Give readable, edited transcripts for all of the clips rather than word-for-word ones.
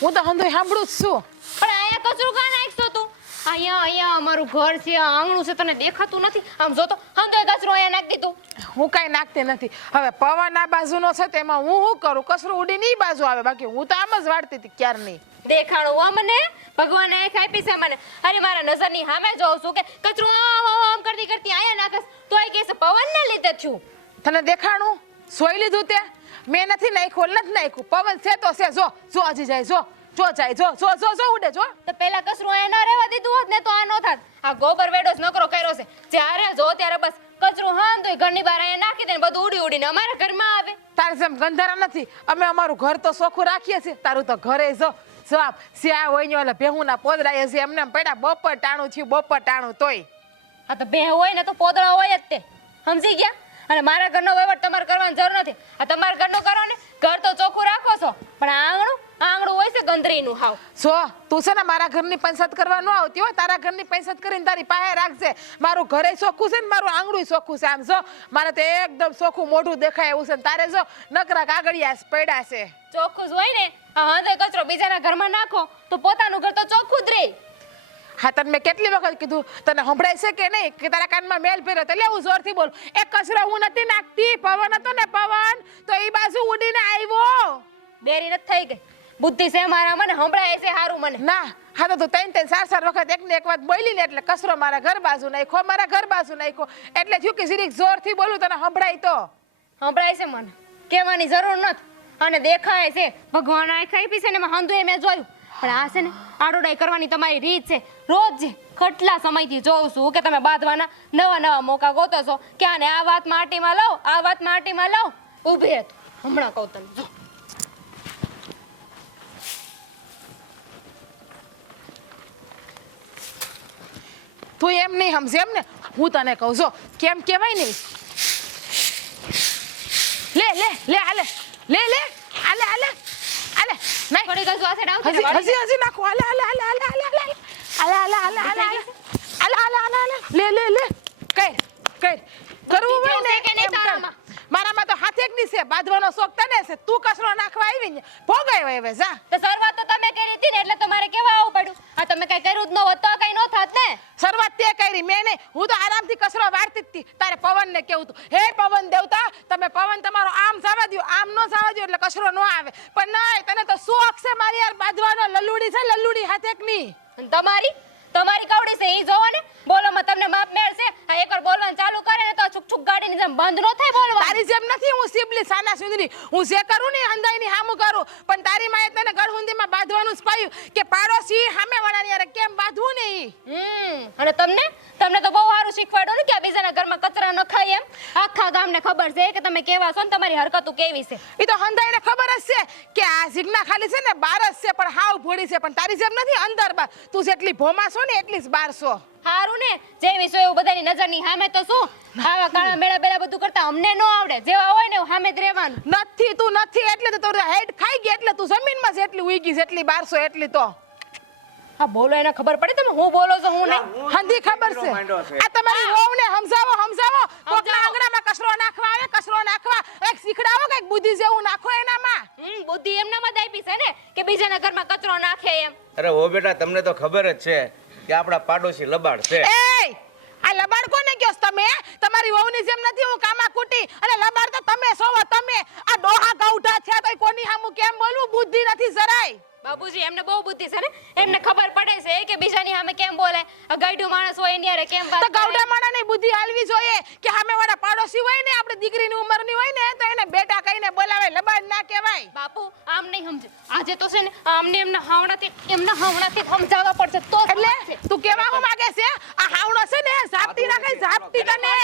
હું તો હંધોય સાંભળું જ છું. પણ અહીંયા કચરો કાં નાખશો તું? અહીંયા અમારું ઘર છે, આંગણું છે, તને દેખાતું નથી? આમ જો તો હંધોય કચરો અહીંયા નાખી દીધું. હું કાંઈ નાખતી નથી. હવે પવન આ બાજુનો છે તેમાં હું શું કરું? કચરો ઉડીને ઈ બાજુ આવે, બાકી હું તો આમ જ વાળતી હતી ક્યારની. દેખાણું હો મને, ભગવાને આંખ આપી છે મને. અરે મારા નજરની સામે જોઉં છું કે કચરો આમ કરતી કરતી અહીંયા નાખસ, તોય કે છે પવનના લીધે થયું. તને દેખાણું? સોઈ લીધું તે? મેં નથી નાખ્યું, નથી નાખ્યું. પવન છે તો છે. જો હજી જાય, જો જાય, જો ઉડે, જો. તો પેલા કચરો અહીંયા ના રહેવા દીધું હોત ને તો આ નો થાત. આ ગોબર વેડો જ નકરો કર્યો છે. જ્યારે જો ત્યારે બસ કચરો હામ તો ઘરની બહાર અહીંયા નાખી દે ને બધું ઉડી ઉડીને અમારા ઘરમાં આવે. તારે જેમ ગંધારા નથી. અમે અમારું ઘર તો ચોખ્ખું રાખીએ છીએ. તારું તો ઘરે જો આપ સ્યા હોય ને ઓલા ભેહુના પોદરાય છે એમને પડ્યા. બપોર ટાણું થયું, બપોર ટાણું તોય. હા તો બે હોય ને તો પોદળા હોય જ તે, સમજી ગયા? અને મારા ઘરનો વહીવટ તમારે કરવાની જરૂર નથી. આ તમારા ઘરનો કરો ને, ઘર તો ચોખ્ખું રાખો છો, પણ આંગણું હોય છે ગંદરીનું હાવ. તું છે ને મારા ઘરની પંચાયત કરવા ન આવતી હોય. તારા ઘરની પંચાયત કરીને તારી પાસે રાખજે. મારું ઘરે ચોખ્ખું છે ને મારું આંગણું ચોખ્ખું છે. આમ જો મારે તો એકદમ ચોખ્ખું મોઢું દેખાય એવું છે ને તારે જો નકરા કાગળિયા પડ્યા છે. ચોખ્ખું જ હોય ને. હા તો કચરો બીજાના ઘરમાં નાખો તો પોતાનું ઘર તો ચોખ્ખું જ રહે. હા તને મેં કેટલી વખત કીધું, તને સંભળાય છે કે નહીં કે તારા કાનમાં મેલ ફેર્યો? તો લેવું જોરથી બોલ. એક કચરો હું નથી નાખતી. પવન હતો ને પવન તો એ બાજુ ઉડીને આવ્યો. બેરી નથી થઈ ગઈ. બુદ્ધિ છે મારા, મને સંભળાય છે સારું મને. ના હા તો તું ત્રણ ચાર વખત એકને એક વાત બોલી ને એટલે કચરો મારા ઘર બાજુ નાખ્યો, મારા ઘર બાજુ નાખ્યો. એટલે થયું કે જરીક જોરથી બોલું તને સંભળાય તો. સંભળાય છે મને, કહેવાની જરૂર નથી. અને દેખાય છે ભગવાન આંખ આપી છે ને એમાં હંધુએ મેં જોયું. પણ આ છે ને આડોડાઈ કરવાની તમારી રીત છે. રોજ કેટલા સમયથી જોઉં છું કે તમે બાંધવાના નવા મોકા ગોતો છો કે આને આ વાતમાં આટીમાં લાવ, આ વાતમાં આટીમાં લાવ. ઊભી રહે હમણાં કહું તને. જો તું એમ નહીં સમજે એમ ને, હું તને કહું છું કેમ કહેવાય નહીં. હાલે નહીં થોડી ગજુ આ સાઈડ આવ. હજી નાખો. હાલે કઈ કરવું હોય ને કે નહીં એમ કર. તારામાં? મારામાં તો હાથેકની છે. બાંધવાનો શોખ તને છે. તું કચરો નાખવા આવી ને ભોગાય હવે જા. તો શરૂઆત તો તમે કરી હતી ને એટલે તમારે કેવા આવવું પડ્યું. આ તમે કઈ કર્યું જ ન હોત તો કઈ ન થાત ને. શરૂઆત તે કરી, મેં નહીં. હું તો આરામથી કચરો વાળતી જ હતી. તારે પવનને કેવું તું, હે પવન દેવતા તમે પવન તમારો આમ જવા દો, આમ નો જવા દો એટલે કચરો ન આવે. પણ નહીં, તને તો શોખ છે મારી યાર બાંધવાનો. લલ્લુડી છે, લલ્લુડી હાથેકની. તમારી કવડી છે ઈ જોવો ને. બોલોમાં તમને માપ મેળશે. આ એકવાર બોલવાનું ચાલુ કરે ને તો છુક ગાડીની જેમ બંધ નો થાય બોલવા. તારી જેમ નથી હું સિબલી સાના સુંદરી. હું જે કરું ને અંધાઈની હામું કરું. પણ તારી માએ તને ગળહુંદીમાં બાંધવાનું જ પાયું કે પાડોશી સામે વાળાની યાર કેમ બાંધવું ને ઈ. અને તમને તો બહુ સારું શીખવાડો ને કે આ બીજાના ઘરમાં કચરા ન ખાય એમ. આખા ગામને ખબર છે કે તમે કેવા છો ને તમારી હરકતો કેવી છે. ઈ તો હંધાઈને ખબર જ છે કે આ જીજ્ઞા ખાલી છે ને 12 જ છે પણ હાવ ભોળી છે. પણ તારી જેમ નથી અંદર બાર. તું જેટલી ભોમા છો ને એટલી જ 1200. હારું ને જેવી સો એવું બધાની નજરની સામે તો શું આવા કાળા મેળા બેળા બધું કરતા અમને ન આવડે. જેવા હોય ને એવું સામે જ રહેવાનું. નથી તું નથી એટલે તો તારું હેડ ખાઈ ગઈ એટલે તું જમીનમાં જેટલી ઉઈ ગઈ જેટલી 1200 એટલી તો. હા બોલો એને ખબર પડે તમે હું બોલો છો હું નહીં. હંધી ખબર છે. આ તમારી વહુને સમજાવો. કોકના આંગણામાં કચરો નાખવા આવે, કચરો નાખવા એક શીખડાવો કઈક બુદ્ધિ જેવું નાખો એનામાં. બુદ્ધિ એમનામાં જ આપી છે ને કે બીજાના ઘરમાં કચરો નાખે એમ. અરે હો બેટા, તમને તો ખબર જ છે કે આપણા પાડોશી લબાડ છે. એ આ લબાડ કોને કહો તમે? તમારી વહુની જેમ નથી હું કામા કુટી. અને લબાડ તો તમે છો. તમે આ ડોહા ગાઉઢા થયા તો કોની સામું કેમ બોલવું? બુદ્ધિ નથી જરાય. બાબુજી એમને બહુ બુદ્ધિ છે ને. એમને ખબર પડે છે કે બીજાની સામે કેમ બોલે. આ ગાઈડું માણસ હોય એની હારે કેમ વાત તો ગાઉઢા માણાની બુદ્ધિ હાલવી જોઈએ કે સામે વાળા પાડોશી હોય ને આપણી દીકરીની ઉંમરની હોય ને તો એને બેટા કહીને બોલાવે. લબાડ ના કહેવાય. બાપુ આમ નહીં સમજે. આજે તો છે ને આમને એમના હાવણાથી સમજાવવા પડશે તો. એટલે તું કેવા હું માંગે છે? આ હાવણો છે ને ઝાપટી નાખે ઝાપટી તને.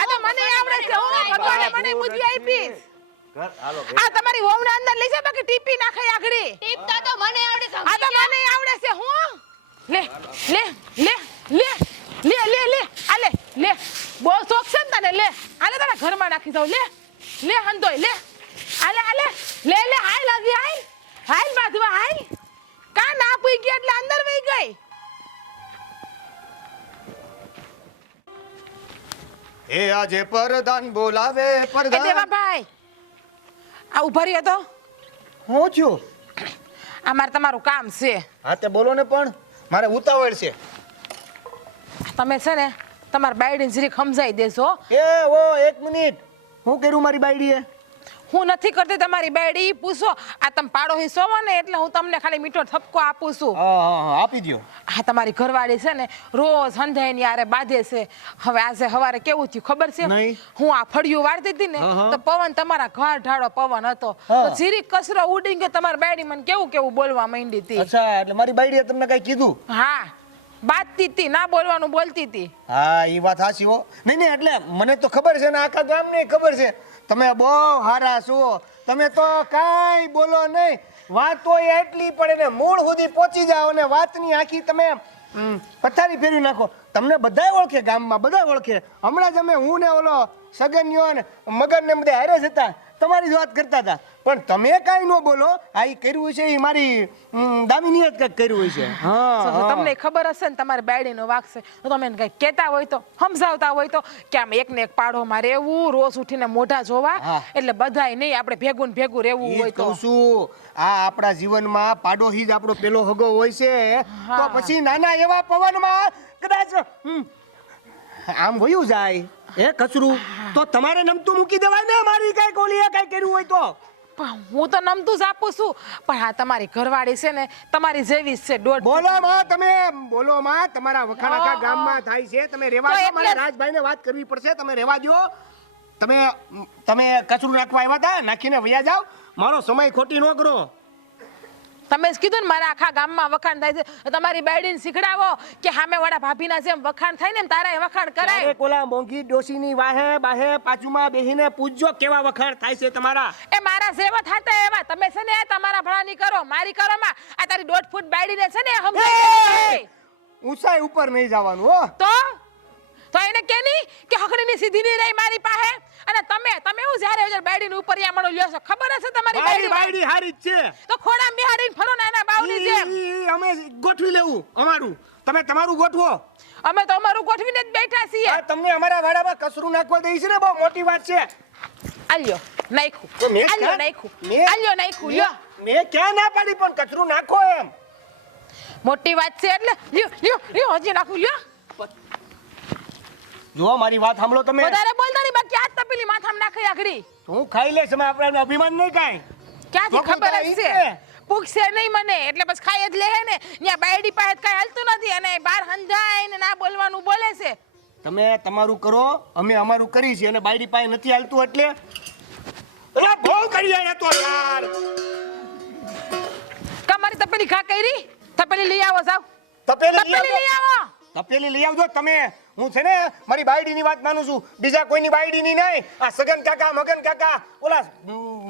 આ તો મને આવડે છે. હું ભગવાને મને બુદ્ધિ આપી. આ તમારી વહુને અંદર લઈ જા બાકી ટીપી નાખે આગળી. ટીપતા તો મને આવડે છે. આ તો મને આવડે છે. હું લે બહુ શોખ છે ને તને. લે આલે તારા ઘરમાં નાખી દઉં. લે હંધોય લે. આલે લે હાલ હજી હાલ બાજવા હાલ. કા ના પૂઈ ગઈ એટલે અંદર વઈ ગઈ. એ આજે પરદાન બોલાવે એ પરદાન. દેવા ભાઈ આ ઉભા રહ્યો તો હું છું. આ મારે તમારું કામ છે. હા તે બોલો ને, પણ મારે ઉતાવળ છે. તમે છે ને તમારા બાયડીને જરીક સમજાઈ દેજો. એ ઓ 1 મિનિટ, હું કર્યું મારી બાયડીએ? હું નથી કરતી તમારી બાયડી, ઈ પૂછો. આ તમે પાડો હિસ્સો ને એટલે હું તમને ખાલી મીઠો ઠપકો આપું છું. હા આપી દ્યો. આ તમારી ઘરવાળી છે ને રોજ સંધ્યાની આરે બાંધે છે. હવે આજે સવારે કેવું થયું ખબર છે? નહીં. હું આ ફળિયું વાળતી હતી ને તો પવન તમારા ઘર ઢાળો પવન હતો. હા. તો જીરીક કચરો ઉડી ગયો, તમારી બાયડી મને કેવું કેવું બોલવા માંડી હતી. અચ્છા, એટલે મારી બાયડીએ તમને કઈ કીધું? હા, બાતતી હતી, ના બોલવાનું બોલતી હતી. હા એ વાત સાચી હો. નહીં એટલે મને તો ખબર છે ને, આખા ગામને ખબર છે તમે બહુ હારા છો. તમે તો કાંઈ બોલો નહીં, વાતો એટલી પડે ને મૂળ સુધી પહોંચી જાઓ ને વાતની આખી તમે પથારી ફેરવી નાખો. તમને બધાય ઓળખે, ગામમાં બધા ઓળખે. હમણાં જ અમે હું ને ઓલો સગન્યો ને મગન ને બધા હારે જ હતા, તમારી જ વાત કરતા હતા. પણ તમે કાંઈ ન બોલો. આ ઈ કર્યું છે એ મારી દામિનીએ જ કંઈક કર્યું છે. તો તમને ખબર હશે ને તમારી બાયડીનો વાક છે, તો તમે એને કંઈક કહેતા હોય તો, સમજાવતા હોય તો, કે આમ એકને એક પાડોમાં રહેવું, રોજ ઉઠીને મોઢા જોવા, હા. એટલે બધાય નહીં, આપણે ભેગું ને ભેગું રહેવું ઈ હોય જ તો. કહું છું, આ આપણા જીવનમાં પાડોશી જ આપણો પેલો હગો હોય છે. તો હા. પછી નાના એવા પવનમાં કદાચ આમ વયું જાય એ કચરું, તો તમારે નમતું મૂકી દેવાય ને. મારી કઈ કોલીએ કઈ કર્યું હોય તો. પણ હું તો નમતું જ આપું છું, પણ હા તમારી ઘરવાળી છે ને તમારી જેવી જ છે. દોઢ બોલો માં, તમે બોલો માં. તમારા વખાણ આખા ગામમાં થાય છે. તમે રેવા તો દો, એટલે મારે જ- રાજભાઈને વાત કરવી પડશે. તમે રેવા દો. તમે કચરું નાખવા આવ્યા હતા, નાખીને વયા જાઓ. મારો સમય ખોટી ન કરો. તમે જ કીધું ને મારા આખા ગામમાં વખાણ થાય છે. તમારી બાયડીને શીખડાવો કે સામે વાળા ભાભીના જેમ વખાણ થાય ને એમ તારા વખાણ કરાય. અરે કોલા મોંઘી ડોશીની વાહે બાહે પાછુમાં બેહીને પૂછજો કેવા વખાણ થાય છે તમારા. એ મારા જેવા થાતા એવા તમે છે ને તમારા ભણાની કરો, મારી કરો માં. આ તારી 1.5 ફૂટ બાયડીને છે ને સમજાય. ઊંચાઈ ઉપર નહીં જવાનું હો. તો એને કેની કે હકડીની સીધી નહીં રહી મારી પાસે. અને તમે હું જ્યારે બાયડીની ઉપર યામણો લ્યો છો, ખબર હશે તમારી બાયડી બાયડી બાયડી હારી જ છે. તો ખોડા બિહાડીને ફરો ને એના બાવની જેમ. ઈ અમે ગોઠવી લેવું અમારું, તમે તમારું ગોઠવો. અમે તો અમારું ગોઠવીને જ બેઠા છીએ. આ તમને અમારા વાડામાં કચરું નાખવા દઈ છે ને, બહુ મોટી વાત છે. આલ્યો નાખ્યું, તો મેં આલ્યો ક્યાં- નાખ્યું, મેં- આલ્યો નાખ્યું, લ્યો. મેં ક્યાં ના પાડી, પણ કચરું નાખો એમ. મોટી વાત છે એટલે લ્યો હજી નાખું, લ્યો. જો મારી વાત સાંભળો તમે. વધારે બોલતા નહીં, બાકી આજ તપેલી માથામાં નાખી આગળી. હું ખાઈ લઈશ, અમે આપણે અભિમાન નહીં કાંઈ. ક્યાંથી વખત ખબર જ ઈ છે? છે. પૂછશે નહીં મને એટલે બસ ખાઈ જ લે હે ને. ત્યાં બાયડી પાસે કાંઈ હાલતું નથી અને બહાર હંજાય ને ના બોલવાનું બોલે છે. તમે તમારું કરો, અમે અમારું કરી છીએ. અને બાયડી પાસે નથી હાલતું એટલે અરે બહુ કરી આયા તો યાર. તમારી તપેલી ઘા કરી, તપેલી લઈ આવો, જાવ તપેલી તપેલી લઈ આવો. તપેલી લઈ આવજો તમે. હું છે ને મારી બાયડીની વાત માનું છું, બીજા કોઈની બાયડીની નહીં. આ સગન કાકા મગન કાકા ઓલા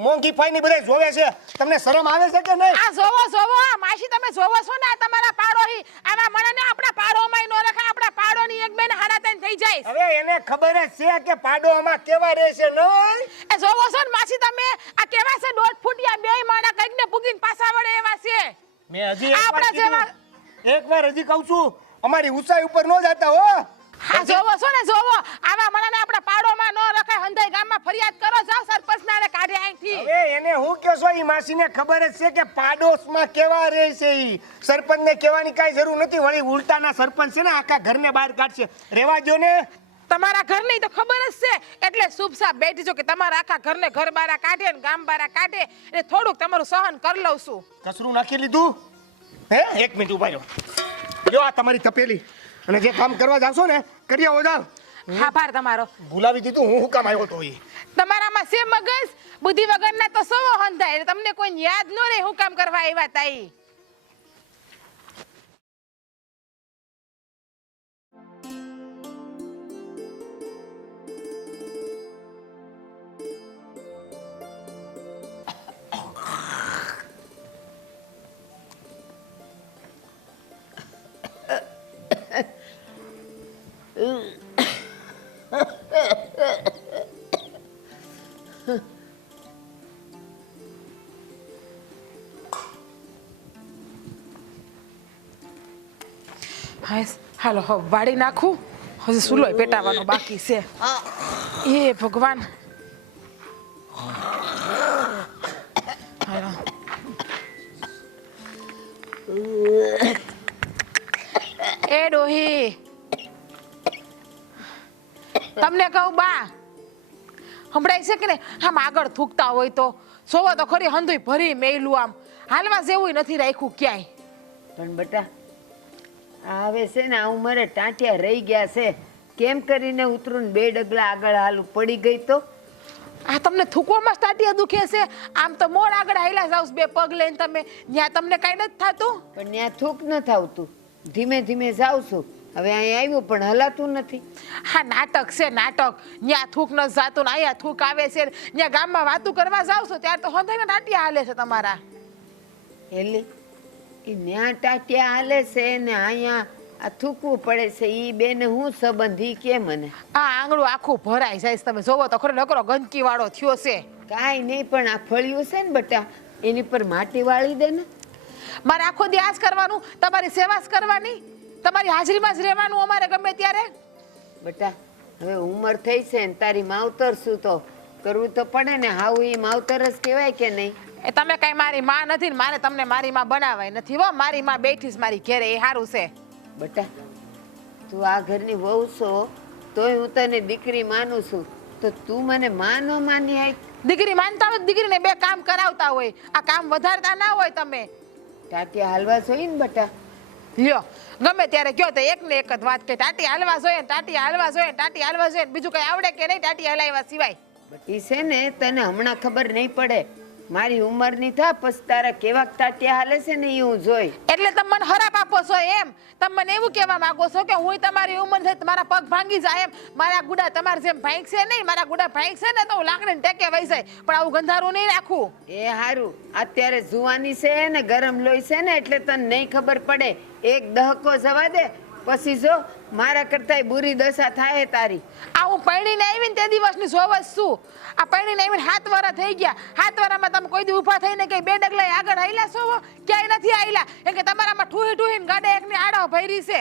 મોંઘી ફાઈની બધા જોવે છે. તમને શરમ આવે છે કે નહીં? આ જોવો આ માસી તમે જોવો છો ને આ તમારા પાડોહી આવા મને આપણા પાડોમાંય નો રખાય. આપણા પાડોની એક બેન હારા તઈને થઈ જાય. હવે એને ખબર જ છે કે પાડો આમાં કેવા રહેશે નહીં. એ જોવો છો ને માસી તમે આ કેવા છે 1.5 ફૂટિયા બેય માણા કઈક ને પૂગીને પાછા વળે એવા છે. મેં હજી આપણા જેવા એકવાર હજી કહું છું, અમારી ઊંચાઈ ઉપર ન જાતા હો. હા જોવો છો ને જોવો આવા મણાને આપણા પાડોમાં ન રખાય. હંધાઈ ગામમાં ફરિયાદ કરો, જાવ સરપંચને કાઢે અહીંથી. હવે એને હું કહો છો, ઈ માસીને ખબર જ છે કે પાડોશમાં કેવા રહે છે. ઈ સરપંચને કહેવાની કાંઈ જરૂર નથી. વળી ઉલટાના સરપંચ છે ને આખા ઘરને બહાર કાઢશે. રહેવા દો ને. તમારા ઘર નહીં તો ખબર જ છે. એટલે શુભ સાહેબ બેઠી છો કે તમારા આખા ઘરને ઘર બારા કાઢે ને ગામ બારા કાઢે એટલે થોડુંક તમારું સહન કરી લઉં છું. કચરું નાખી લીધું? હે 1 મિનિટ ઉભા રહ્યો. જો આ તમારી તપેલી, અને જે કામ કરવા જાવશો ને કરી આવો. જાવ. આભાર તમારો. ભૂલાવી દીધું. હું કામ આવ્યો તો ઈ તમારામાં છે મગજ, બુદ્ધિ વગરના તો સવો હંધાય એટલે તમને કોઈ યાદ ન રહે હું કામ કરવા આવ્યા તાઈ. હાલો હવે વાળી નાખું. હજી સુલોય પેટાવાનો બાકી છે. એ ભગવાન. હાલો ડોહી તમને કહું બા હમણાં છે કે ને આમ આગળ થૂકતા હોય તો સોવો તો ખરી હંધુય ભરી મેલું આમ હાલવા જેવું નથી રાખ્યું ક્યાંય. પણ બટા હવે છે ને આ ઉંમરે ટાંટિયા રહી ગયા છે, કેમ કરીને ઉતરું બે ડગલા આગળ હાલું પડી ગઈ તો આ તમને થૂકવામાં સ્ટાર્ટિયા દુખે છે? આમ તો મોડ આગળ હાલ્યા જાવ બે પગ લઈને તમે, ત્યાં તમને કઈ નથી થતું? પણ ત્યાં થૂક ન થાવતું, ધીમે ધીમે જાઉં છું. હવે અહીં આવ્યું પણ હલાતું નથી. હા નાટક છે નાટક. ત્યાં થૂક ન જાતું ને અહીંયા થૂક આવે છે. ત્યાં ગામમાં વાતું કરવા જાવ છો ત્યારે તો હંધાઈને ટાટિયા હાલે છે તમારા. એટલે એ ન્યા ટાટિયા હાલે છે ને અહીંયા આ થૂકવું પડે છે. ઈ બેને હું સંબંધ ઈ કે મને આ આંગળું આખું ભરાઈ જાય છે. તમે જોવો તો ખરો નકરો ગંદકી વાળો થયો છે. કાંઈ નહીં, પણ આ ફળિયું છે ને બટા એની પર માટી વાળી દે ને. મારે આખો દી આ જ કરવાનું, તમારી સેવા જ કરવાની, તમારી હાજરીમાં જ રહેવાનું અમારે ગમે ત્યારે. બટા હવે ઉંમર થઈ છે ને તારી માવતર શું તો કરવું તો પડે ને. હાવ ઈ માવતર જ કહેવાય કે નહીં? એ તમે કઈ મારી માં નથી ને મારે તમને મારી માં બનાવાય નથી. હો મારી માં બેઠી છે મારી ઘેરે, એ સારું છે. બટા તું આ ઘરની વહુ છો તોય હું તને દીકરી માનું છું, તો તું મને માં ન માની આય? દીકરી માનતા હોય દીકરીને બે કામ કરાવતા હોય, આ કામ વધારતા ના હોય તમે. ટાટિયા હાલવા જોઈએ ને બટા. લ્યો ગમે ત્યારે કયો તો એક ને એક જ વાત કે ટાટી હાલવા જોઈએ ને ટાટી હાલવા જોઈએ ને ટાટી હાલવા જોઈએ. બીજું કઈ આવડે કે નહીં ટાટી હલાવ્યા સિવાય? બટી છે ને તને હમણાં ખબર નહીં પડે, મારી ઉંમરની થા પછી તારા કેવા ટાટિયા હાલે છે ને એ હું જોઈ. એટલે તમે મને હરાપ આપો છો એમ? તમે મને એવું કહેવા માંગો છો કે હું તમારી ઉંમર છે મારા પગ ભાંગી જાય એમ? મારા ગુડા તમારે જેમ ભાંગ છે નહીં, મારા ગુડા ભાંગ છે ને તો હું લાકડીને ટેકે વહી જાય, પણ આવું ગંધારું નહીં રાખું. એ હારું, અત્યારે જુવાની છે ને ગરમ લોહી છે ને એટલે તને નહીં ખબર પડે. એક દહકો જવા દે પછી જો મારા કરતાંય બુરી દશા થાય તારી. આ હું પૈણીને આવીને તે દિવસની સોવસ છું. આ પૈણીને આવીને 7 વર્ષ થઈ ગયા. 7 વર્ષમાં તમે કોઈ દી ઊભા થઈને કઈ બે ડગલા આગળ આયલા છો? ક્યાંય નથી આયલા. એમ કે તમારામાં ઠુહી ઠુહીને ગાડે એકની આડો ભરી છે.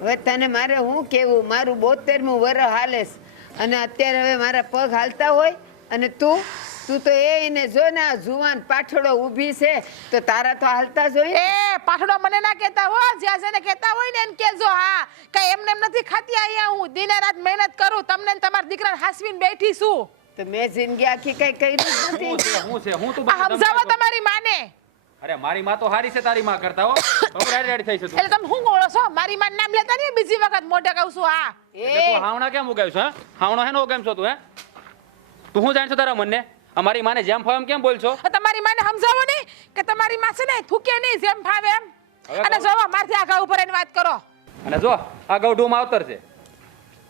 હવે તને મારે હું કેવું, મારું 72મું વર્ષ હાલે છે અને અત્યારે હવે મારા પગ હાલતા હોય અને તું તો એને જો ને આ જુવાન પાછળો ઊભી છે તો તારા તો હાલતા જ હોય. એ પાછળો મને ના કહેતા હો, જ્યાં જેને કહેતા હોય ને એને કહેજો. હા કઈ એમને એમ નથી ખાતી અહીંયા, હું દિને રાત મહેનત કરું તમને ને તમારા દીકરાને હાસવીને બેઠી છું. તો મેં જિંદગી આખી કઈ કર્યું જ નથી. હું તું આ સમજાવો તમારી માને. અરે મારી માં તો હારી છે તારી માં કરતા હો. બહુ રેડી થઈ છે તું. એટલે તમે શું ગોળો છો? મારી માનું નામ લેતા નહીં બીજી વખત મોઢે કહું છું. હા એટલે તું હાવણા કેમ ઉગાવ્યું છે? હાવણો હેનો ઉગામ છો તું? હે તું શું જાણશો તારા મનને? અમારી માને જેમ ફાવે એમ કેમ બોલશો? તમારી માને સમજાવો નહીં કે તમારી માં છે ને થૂકે નહીં જેમ ફાવે એમ. અને જોવો મારથી આગા ઉપર એની વાત કરો. અને જો આ ગૌઢું માવતર છે,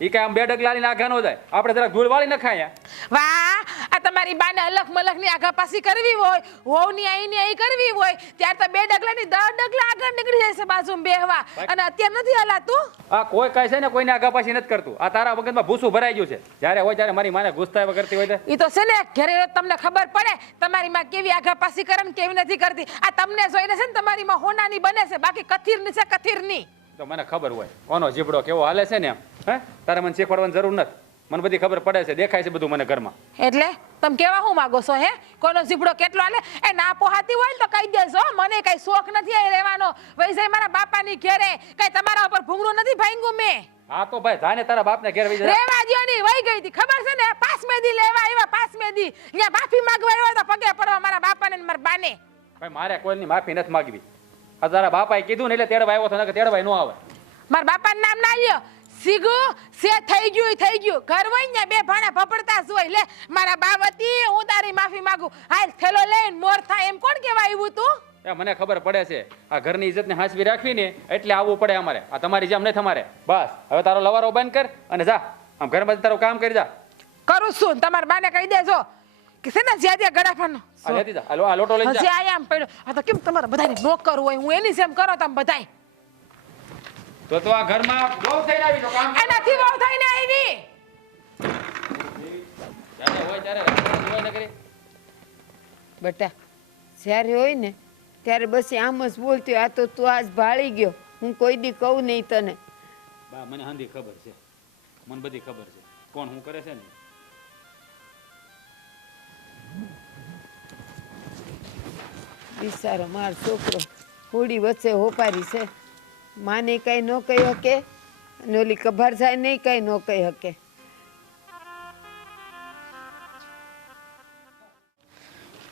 ઈ કઈ આમ બે ડગલા લઈને આગા નો જાય. આપણે જરાક ધૂળ વાળી નખાય. વાહ આ તમારી બાને અલખ મલખ ની આગા પાછી કરવી હોય, હોવ ની આઈ ની આઈ કરવી હોય ત્યારે તો બે ડગલા ની 10 ડગલા આગળ નીકળી જાય છે બાજુમાં બેહવા. અને અત્યારે નથી હલાતું. આ કોઈ કઈ છે ને કોઈને આગા પાછી નથી કરતું. આ તારા વગરમાં ભૂસું ભરાઈ ગયું છે. જ્યારે હોય ત્યારે મારી માને ગુસ્સા કરતી હોય ઈ તો છે ને ઘરે તમને ખબર પડે તમારી માં કેવી આગા પાછી કરે ને કેવી નથી કરતી. આ તમને જોઈને છે ને તમારી માં હોનાની બને છે, બાકી કથીરની છે કથીરની. તો મને ખબર હોય કોનો જીબડો કેવો હાલે છે ને એમ. હે તારે મને શીખવાડવાની જરૂર નથી, મને બધી ખબર પડે છે, દેખાય છે બધું મને ઘરમાં. એટલે તમે કેવા હું માંગો છો? હે કોનો જીબડો કેટલો હાલે એ ના પોહાતી હોય ને તો કહી દેજો. મને કઈ શોખ નથી અહીં રહેવાનો. વૈસે મારા બાપાની ઘેરે કઈ તમારા ઉપર ભૂંગળું નથી ભાંગ્યું મેં. હા તો ભાઈ જાને તારા બાપને ઘેર વઈ જા. રેવા દ્યો ની વઈ ગઈ હતી ખબર છે ને? 5 મેદી લેવા આવ્યા, 5 મેદી ત્યાં માફી માંગવા આવ્યા તો પગે પડવા મારા બાપાને ને મારા બાને. ભાઈ મારે કોઈની માફી નથી માંગવી. આ તારા બાપાએ કીધું ને એટલે તેડવા આવ્યો તો, નકર તેડવા ન આવે. મારા બાપાનું નામ ના લ્યો. સીગુ સે થઈ ગયું. ઘર હોય ને બે ભાણા ભપડતા જ હોય. લે મારા બાવતી હું તારી માફી માંગુ. હાલ થેલો લઈને મોર થાય એમ કોણ કેવા આવ્યું તું? મને ખબર પડે છે આ ઘરની ઇજ્જતને હાંસવી રાખવી ને એટલે આવવું પડે અમારે. આ તમારી જેમ નહીં તમારે. બસ હવે તારો લવારો બંધ કર અને જા આમ ઘરમાં તારું કામ કરી જા. કરું છું. તમારા બાને કહી દેજો કે છે ને જ્યાં ત્યાં ગળાફાનો આ લેતી જા. આ લોટો લઈ હજી જા. આયા આમ પડ્યો. આ તો કેમ તમારે બધાને નોકર હોય, હું એની જેમ કરો તમે બધાય. તો આ ઘરમાં બહુ થઈને આવી તો કામ એનાથી બહુ થઈને આવી. જ્યારે હોય ત્યારે રાખવાનું હોય ને કરી. બટા જ્યારે હોય ને ત્યારે બસ આમ જ બોલતી. આ તો તું આજ ભાળી ગયો. હું કોઈ દી કહું નહીં તને. બા મને હાંધી ખબર છે, મને બધી ખબર છે કોણ હું કરે છે ને. બિચારો મારો છોકરો હોડી વચ્ચે હોપારી છે. માને કઈ ન કહી શકે અને ઓલી કભાર સાહેબ નહીં કઈ ન કહી શકે.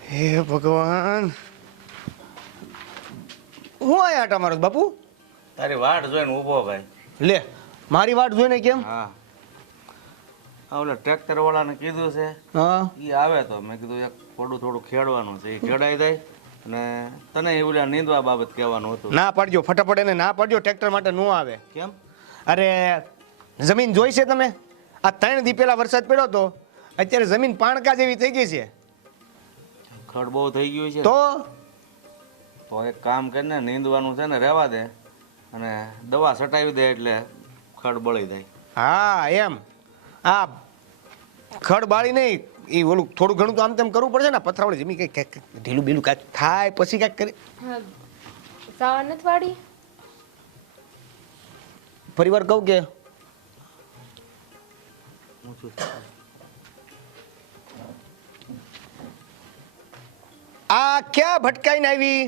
હે ભગવાન, હું આયા તમારો બાપુ? તારી વાટ જોઈને ઊભો ભાઈ. લે, મારી વાટ જોઈને કેમ? હા, આ ઓલા ટ્રેક્ટર વાળાને કીધું છે, હા, એ આવે તો મેં કીધું એક થોડું ખેડવાનું છે, એ ખેડાઈ જાય અને તને એ ઓલા નીંદવા બાબત કહેવાનું હતું. ના પાડજો, ફટાફટ એને ના પાડજો, ટ્રેક્ટર માટે નો આવે. કેમ? અરે જમીન જોઈ છે તમે? આ 3 દી પહેલા વરસાદ પડ્યો તો, અત્યારે જમીન પાણકા જેવી થઈ ગઈ છે. ખડ બહુ થઈ ગયું છે. તો એક કામ કરીને નીંદવાનું છે ને રહેવા દે અને દવા છટાવી દે એટલે ખડ બળી જાય. હા એમ, આ ખડ બાળી નહીં, એ ઓલું થોડું ઘણું તો આમ તેમ કરવું પડશે ને. પથરાવડી જમીન કંઈક ઢીલું બીલું કાંઈક થાય પછી કાંઈક કરી. સાવા નથી વાળી? પરિવાર કહું કે આ ક્યાં ભટકાઈને આવી?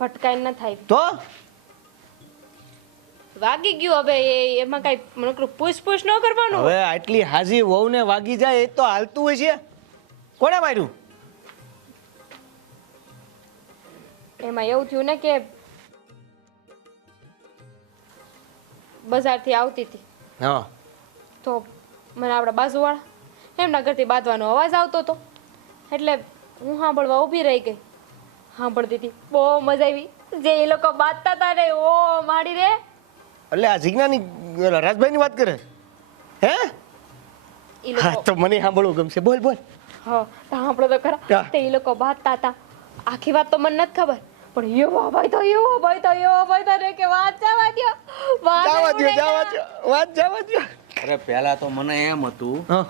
ભટકાઈ ન થાય. તો વાગી ગયું, હવે એમાં કઈ નકરું પૂછ ન કરવાનું. હવે આટલી હાજી વહુને વાગી જાય એ તો હાલતું હોય છે. કોણે માર્યું? એમાં એવું થયું ને કે બજારથી આવતી હતી હા, તો મને આપણા બાજુવાળા એમના ઘરથી બાંધવાનો અવાજ આવતો હતો, એટલે હું સાંભળવા ઊભી રહી ગઈ. સાંભળતી હતી, બહુ મજા આવી. જે એ લોકો બાંધતા હતા ને, ઓ માડી રે. એટલે આ જીજ્ઞાની રાજભાઈની વાત કરે હે? ઈ હા, લોકો તો મને સાંભળવું ગમશે. બોલ બોલ. હા, સાંભળો તો ખરા. હા. તે એ લોકો બાંધતા હતા. આખી વાત તો મને નથી ખબર, પણ એવો ભાઈ તો ને કે વાત જવા દ્યો. વાત જવા એવું દ્યો, નહીં જવા કે- દ્યો, વાત જવા દ્યો. અરે પહેલા તો મને એમ હતું હા,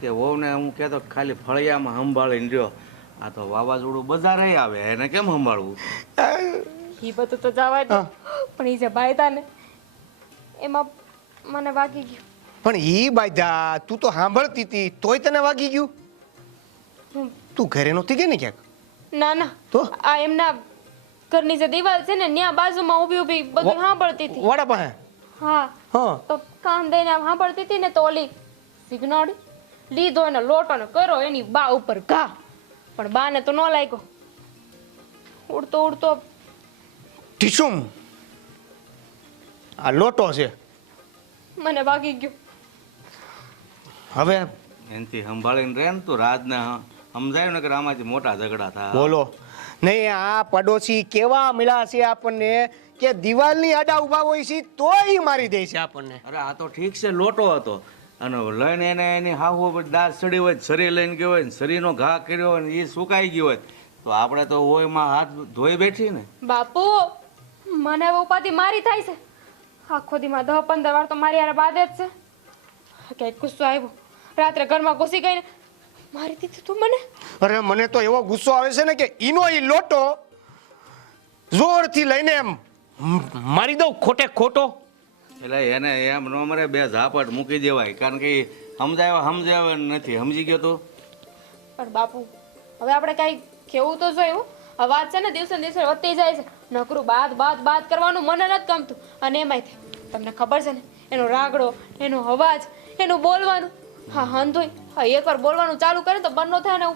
કે વહુને હું કહેતો કે ખાલી ફળિયામાં સંભાળીને રહ્યો. આ તો વાવાઝોડું બજારે આવે, એને કેમ સંભાળવું? ઈ બધું તો જવા દે, પણ ઈ જે બાંધતા ને એમાં મને વાગી ગયું. પણ ઈ બાજા તું તો સાંભળતી હતી તોય તને વાગી ગયું? તું ઘરે નહોતી ગઈ ને ક્યાંક? ના ના, તો? આ એમના ઘરની જે દિવાલ છે ને ત્યાં બાજુમાં ઊભી ઊભી બધું સાંભળતી હતી. વાડા પાસે? હા, હા, તો કાન દઈને આમ સાંભળતી હતી ને, તો ઓલી સિગ્નલ લીધો એને લોટો ને કર્યો એની બા ઉપર ઘા, પણ બાને તો ન લાગ્યો. ઉડતો ઉડતો ઢીસુમ, આ લોટો છે. મને વાગી ગયું. હવે એનાથી સંભાળીને રહે ને તું રાજને સમજાયું ને કે આમાંથી મોટા ઝઘડા થાય. બોલો નહીં, આ પડોશી કેવા મળ્યા છે આપણને કે દિવાલની આડા ઊભા હોય છે તોય મારી દે છે આપણને. અરે આ તો ઠીક છે, લોટો હતો અને લઈને એને એની હાહુ દાંત ચડી હોય, શરીર લઈને ગયો હોય, શરીરનો ઘા કર્યો હોય ને એ સુકાઈ ગયો હોય, તો આપણે તો હોયમાં હાથ ધોઈ બેઠી ને. બાપુ, મને હવે ઉપાધિ મારી થાય છે. આખો દીમાં 10-15 વાર તો મારી હારે બાધે જ છે. ક્યાંક ગુસ્સો આવ્યો, રાત્રે ઘરમાં ઘૂસી ગઈને મારી દીધી તું મને. અરે મને તો એવો ગુસ્સો આવે છે ને કે ઈનો ઈ લોટો જોરથી લઈને એમ મારી દઉં ખોટે ખોટો. એટલે એને એમ ન મરે, બે ઝાપટ મૂકી દેવાય, કારણ કે ઈ સમજાવે નથી. સમજી ગયો તું? પણ બાપુ, હવે આપણે કાંઈ કેવું તો જોયું. આ વાત છે ને દિવસે ને દિવસે વધતી જાય છે. નકરું બાદ કરવાનું મને નથી ગમતું. અને એમાંય તમને ખબર છે ને, એનો રાગડો, એનો અવાજ, એનું બોલવાનું. હા હંધોય, હા એકવાર બોલવાનું ચાલુ કરે તો બંધ ન થાય ને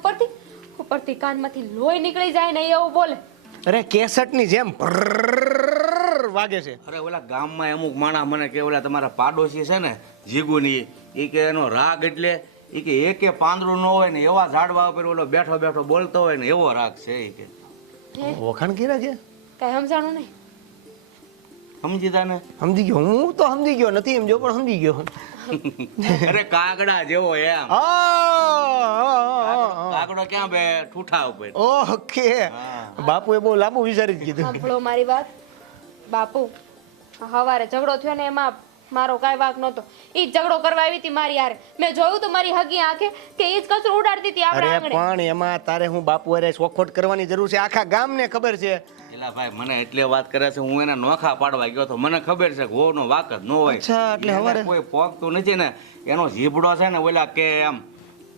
ઉપરથી કાનમાંથી લોહી નીકળી જાય ને એવું બોલે. અરે કેસટની જેમ ભર્રર્ર વાગે છે. અરે ઓલા ગામમાં અમુક માણસ મને કે ઓલા તમારા પાડોશી છે ને જીગુની, એ કે એનો રાગ એટલે એ કે એકે પાંદડું ન હોય ને એવા ઝાડવા ઉપર ઓલો બેઠો બેઠો બોલતો હોય ને એવો રાગ છે. એ કે વખાણ કર્યા છે? કાંઈ સમજાણું નહીં. સમજી તા ને? સમજી ગયો, હું તો સમજી ગયો નથી એમ જો, પણ સમજી ગયો. અરે કાગડા જેવો એમ. આ કાગડો ક્યાં બે ઠૂઠા ઉપર. ઓકે, બાપુએ બહુ લાંબુ વિચારી જ કીધું. સાંભળો મારી વાત બાપુ. હવારે ઝઘડો થયો ને એમાં મારો કાંઈ વાંક નહોતો. ઈ જ ઝઘડો કરવા આવી હતી મારી હારે. મેં જોયું તો મારી હગી આંખે કે ઈ જ કચરો ઉડાડતી હતી આપણા અરે આંગણે. પણ એમાં તારે હું બાપુ અરે ચોખવટ કરવાની જરૂર છે? આખા ગામને ખબર છે. એલા ભાઈ મને એટલે વાત કરે છે, હું એને નોખા પાડવા ગયો તો મને ખબર છે કે વહુનો વાક જ ન હોય. અચ્છા, એટલે એને હવારે કોઈ પોગતું નથી ને, એનો જીભડો છે ને ઓલા કે એમ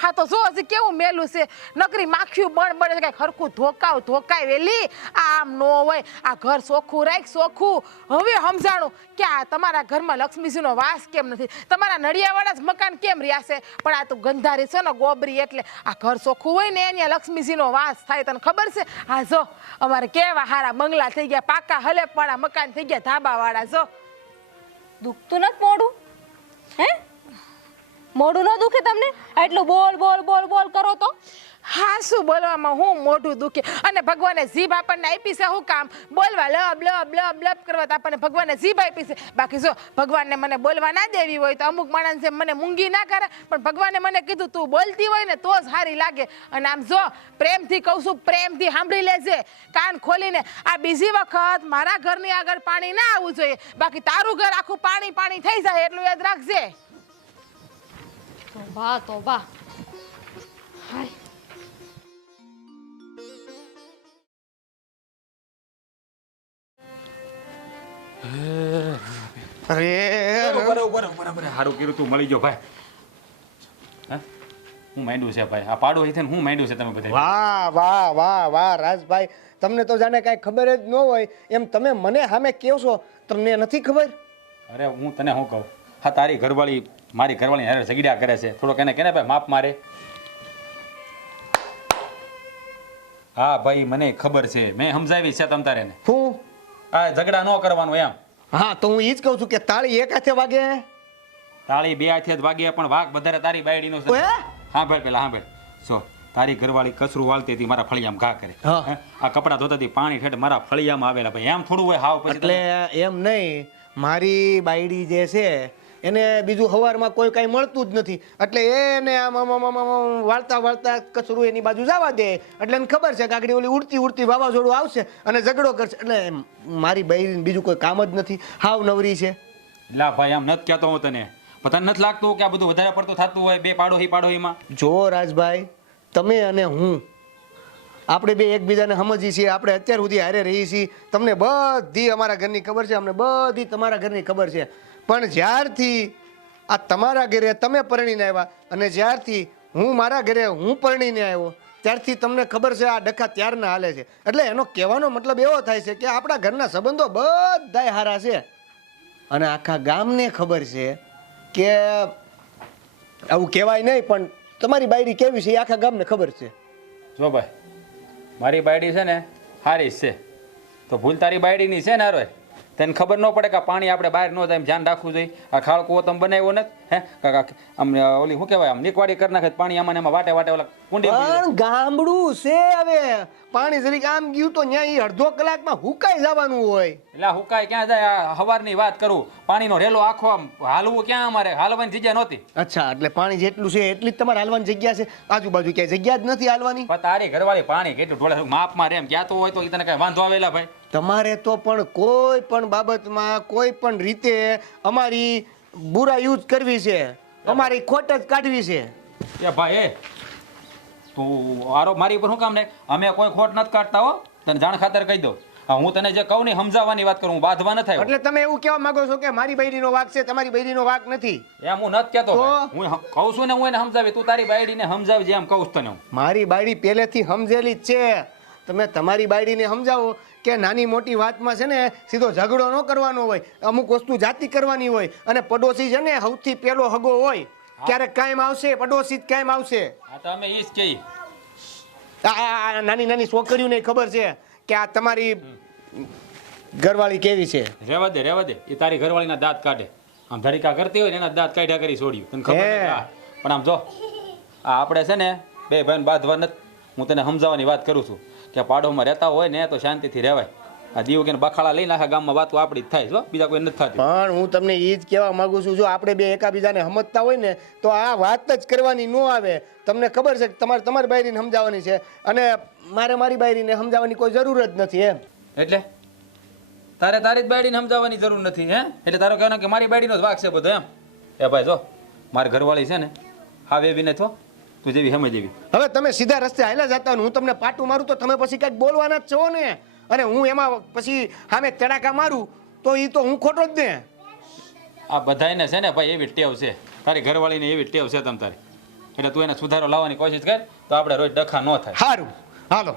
હા તો જો હજી કેવું મેલું છે, નકરી માખ્યું બણ બળે કઈ ખરખું ધોકાય વેલી. આમ નો હોય, આ ઘર ચોખ્ખું રાખ ચોખ્ખું. હવે સમજાણું કે આ તમારા ઘરમાં લક્ષ્મીજીનો વાસ કેમ નથી, તમારા નડિયાવાળા જ મકાન કેમ રહ્યા છે. પણ આ તું ગંધારી છે ને ગોબરી, એટલે આ ઘર ચોખ્ખું હોય ને અહીંયા લક્ષ્મીજીનો વાસ થાય. તને ખબર છે? હા જો અમારે કેવા હારા બંગલા થઈ ગયા, પાકા હલેપવાળા મકાન થઈ ગયા, ધાબાવાળા. જો દુખતું નથી મોઢું? હે, મોઢું ન દુખે તમને? એટલું બોલ બોલ બોલ બોલ કરો તો? હા શું બોલવામાં હું મોઢું દુખે? અને ભગવાને જીભ આપણને આપી છે શું કામ? બોલવા લબ લબ લબ લબ કરવા તો આપણને ભગવાને જીભ આપી છે. બાકી જો ભગવાનને મને બોલવા ના દેવી હોય તો અમુક માણસે મને મૂંગી ના કરે, પણ ભગવાને મને કીધું તું બોલતી હોય ને તો જ સારી લાગે. અને આમ જો પ્રેમથી કહું છું, પ્રેમથી સાંભળી લેજે કાન ખોલીને. આ બીજી વખત મારા ઘરની આગળ પાણી ના આવવું જોઈએ, બાકી તારું ઘર આખું પાણી પાણી થઈ જાય એટલું યાદ રાખજે. તોબા તોબા. હાય, અરે બરાબર સારું કર્યું તું મળી ગયો ભાઈ. હે હું માંડ્યું છે ભાઈ, આ પાડો છે ને હું માંડ્યું છે તમે બધા. વાહ વાહ વાહ વાહ રાજભાઈ, તમને તો જાણે કાંઈ ખબર જ ન હોય એમ તમે મને સામે કહો છો. તમને નથી ખબર? અરે હું તને શું કહું, હા તારી ઘરવાળી મારી ઘરવાળી હારે ઝઘડ્યા કરે છે, થોડોક એને કેને ભાઈ માપ મારે. હા ભાઈ મને ખબર છે, મેં સમજાવી છે તમ તારે ને હું આ ઝઘડા ન કરવાનું એમ. હા તો હું એ જ કહું છું કે તાળી એક હાથે વાગે. તાળી બે હાથે જ વાગે, પણ વાઘ વધારે તારી બાયડીનો છે. ઓએ? હા ભાઈ પેલા હા ભાઈ સો તારી ઘરવાળી કચરું વાળતી હતી, મારા ફળિયામાં ઘા કરે. હા. હે? આ કપડાં ધોતા હતી, પાણી ઠેઠ મારા ફળિયામાં આવેલા. ભાઈ એમ થોડું હોય હાવ? પછી એટલે એમ નહીં, મારી બાયડી જે છે એને બીજું હવારમાં કોઈ કાંઈ મળતું જ નથી, એટલે એને આમ આમ આમ આમ આમ વાળતા વાળતા કચરું એની બાજુ જવા દે. એટલે એને ખબર છે કે આગળ ઓલી ઉડતી ઉડતી વાવાઝોડું આવશે અને ઝઘડો કરશે. એટલે મારી બાયડીને બીજું કોઈ કામ જ નથી, હાવ નવરી છે. લા ભાઈ આમ નથી કહેતો હું તને, પતા નથી લાગતું કે આ બધું વધારે પડતું થતું હોય બે પાડોહીમાં. જો રાજભાઈ, તમે અને હું આપણે બે એકબીજાને સમજીએ છીએ, આપણે અત્યાર સુધી હારે રહીએ છીએ. તમને બધી અમારા ઘરની ખબર છે, અમને બધી તમારા ઘરની ખબર છે. પણ જ્યારથી આ તમારા ઘરે તમે પરણીને આવ્યા અને જ્યારથી હું મારા ઘરે હું પરણીને આવ્યો ત્યારથી તમને ખબર છે આ ડખા ત્યારના હાલે છે. એટલે એનો કહેવાનો મતલબ એવો થાય છે કે આપણા ઘરના સંબંધો બધાય સારા છે અને આખા ગામને ખબર છે કે આવું કહેવાય નહીં પણ તમારી બાયડી કેવી છે એ આખા ગામને ખબર છે. જો ભાઈ મારી બાયડી છે ને હારી જ છે, તો ભૂલ તારી બાયડીની છે ને હારો. તને ખબર ન પડે કે પાણી આપણે બહાર ન જાય એમ ધ્યાન રાખવું જોઈએ. આ ખાળ કૂવો તમે બનાવ્યો નથી હે કાકા, આમ ઓલી શું કહેવાય આમ નીકવાડી કરી નાખે પાણી આમાં એમાં વાટે વાટે ઓલા કુંડી. પણ ગામડું છે, હવે પાણી જરીક આમ ગયું તો ન્યા ઈ અડધો કલાકમાં હુકાઈ જવાનું હોય. એટલે હુકાય ક્યાં જાય? આ હવારની વાત કરું, પાણીનો રેલો આખો આમ હાલવું ક્યાં, અમારે હાલવાની જગ્યા નહોતી. અચ્છા, એટલે પાણી જેટલું છે એટલી જ તમારે હાલવાની જગ્યા છે, આજુબાજુ ક્યાંય જગ્યા જ નથી હાલવાની? પણ તારી ઘરવાળી પાણી કેટલું ઢોળે માપમાં રે એમ ક્યાં હોય તો તને કઈ વાંધો આવેલા ભાઈ? તમારે તો પણ કોઈ પણ બાબતમાં કોઈ પણ રીતે અમારી બુરા યુઝ કરવી છે, અમારી ખોટ જ કાઢવી છે. એ ભાઈ એ તું આરો મારી ઉપર શું કામ ને? અમે કોઈ ખોટ નથી કાઢતા હો, તને જાણ ખાતર કહી દઉં. હા હું તને જે કહું ને સમજાવવાની વાત કરું, હું બાંધવા ન થાય. એટલે તમે એવું કહેવા માંગો છો કે મારી બૈરીનો વાંક છે, તમારી બૈરીનો વાંક નથી? એમ હું નથી કહેતો ભાઈ. હું કહું છું ને હું એને સમજાવી, તું તારી બાયડીને સમજાવજે એમ કહું છું તને હું. મારી બાયડી પહેલેથી સમજેલી જ છે. તમે તમારી બાયડીને સમજાવો કે નાની મોટી વાતમાં છે ને સીધો ઝઘડો ન કરવાનો હોય, અમુક વસ્તુ જાતિ કરવાની હોય અને પડોશી છે ને સૌથી પહેલો હગો હોય, ક્યારેક કાયમ આવશે, પડોશી જ કાયમ આવશે. હા તો અમે ઈ જ કહીએ. આ નાની નાની છોકરીઓને ખબર છે કે આ તમારી ઘરવાળી કેવી છે. રહેવા દે એ તારી ઘરવાળીના દાંત કાઢે, આમ ધડીકા કરતી હોય ને એના દાંત કાઢ્યા કરી છોડ્યું, તને ખબર છે? હા. પણ આમ જો આ આપણે છે ને બે ભાઈને બાંધવા નથી, હું તને સમજાવવાની વાત કરું છું કે પાડોમાં રહેતા હોય ને તો શાંતિથી રહેવાય. આ દીવ કે બખાડા લઈને આખા ગામમાં વાતો આપણી જ થાય છે, બીજા કોઈ નથી થતી. પણ હું તમને એ જ કહેવા માંગુ છું, જો આપણે બે એકાબીજાને સમજતા હોય ને તો આ વાત જ કરવાની ન આવે. તમને ખબર છે કે તમારે તમારી બાયરીને સમજાવવાની છે અને મારે મારી બાયરીને સમજાવવાની કોઈ જરૂર જ નથી એમ. એટલે તારે તારી જ બાયડીને સમજાવવાની જરૂર નથી હે? એટલે તારો કહેવાનો કે મારી બાયડીનો જ વાક છે બધો એમ? એ ભાઈ જો મારી ઘરવાળી છે ને હા એવી નથી હો, તું જેવી સમજ જેવી. હવે તમે સીધા રસ્તે હાલ્યા જતા હું તમને પાટું મારું તો તમે પછી કંઈક બોલવાના જ છો ને, અને હું એમાં પછી સામે તડાકા મારું તો એ તો હું ખોટો જ ને. આ બધાયને છે ને ભાઈ એવી ટેવ છે, તારી ઘરવાળીને એવી ટેવ છે તમ તારી. એટલે તું એને સુધારો લાવવાની કોશિશ કર તો આપણે રોજ ડખા ન થાય. સારું હાલો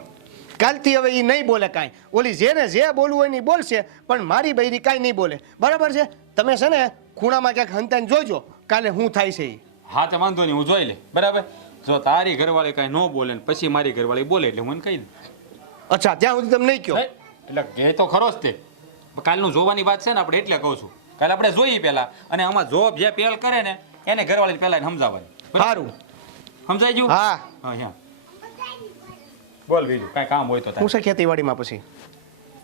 કાલથી હવે એ નહીં બોલે કાંઈ. ઓલી જેને જે બોલવું હોય ને ઈ બોલશે, પણ મારી બૈરી કાંઈ નહીં બોલે. બરાબર છે? તમે છે ને ખૂણામાં ક્યાંક હંતાઈને જોજો કાલે શું થાય છે ઈ. હા તો વાંધો નહીં, હું જોઈ લે. બરાબર, જો તારી ઘરવાળી કાંઈ ન બોલે ને પછી મારી ઘરવાળી બોલે એટલે હું એને કહી દઉં. અચ્છા ત્યાં સુધી તમે નહીં કહો. એટલે એ તો ખરો જ તે. કાલનું જોવાની વાત છે ને આપણે એટલે કહું છું. કાલે આપણે જોઈએ પહેલા, અને આમાં જોબ જે પહેલ કરે ને એને ઘરવાળીને પહેલા એને સમજાવવાની. સારું સમજાઈ ગયું? હા. હા. બોલ બીજું કાંઈ કામ હોય તો હું થાય. છે ખેતીવાડીમાં પછી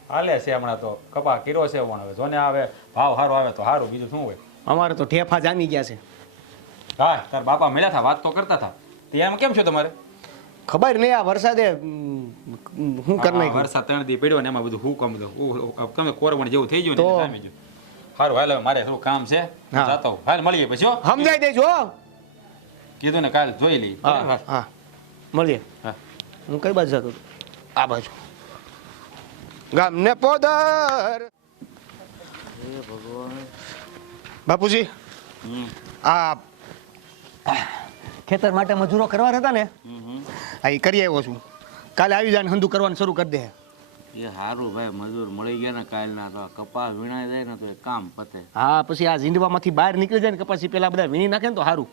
હાલે છે હમણાં તો કપા કીરો છે પણ હવે જોને આવે ભાવ સારો આવે તો સારું, બીજું શું હોય. અમારે તો ઠેફા જામી ગયા છે. હા તાર બાપા મળ્યા હતા, વાત તો કરતા હતા. ત્યાં કેમ છો તમારે? ખબર નહીં આ વરસાદે હું કરી હા, નાખ્યું. વરસાદ 3 દી પડ્યો ને એમાં બધું હું કામ બધું તમે કોરવણ જેવું થઈ ગયું ને તો? એટલે જામી ગયું. સારું હાલ હવે મારે થોડું કામ છે, હા. જાતો હું. હાલ મળીએ પછી હો. સમજાઈ દેજો હો. કીધું ને કાલ જોઈ લઈએ. હા હા મળીએ. હા. હું કઈ બાજુ જતો હતો? આ બાજુ ગામને પોદર. બાપુજી આ ખેતર માટે મજૂરો કરવા હતા ને આ ઈ કરી આવ્યો છું. કાલે આવી જાય ને હંધું કરવાનું શરૂ કરી દે. એ સારું ભાઈ, મજૂર મળી ગયા ને કાલના તો કપાસ વીણાઈ જાય ને તો એ કામ પતે. હા પછી આ ઝીંડવામાંથી બહાર નીકળી જાય ને કપાસી પેલા બધા વીણી નાખે ને તો સારું.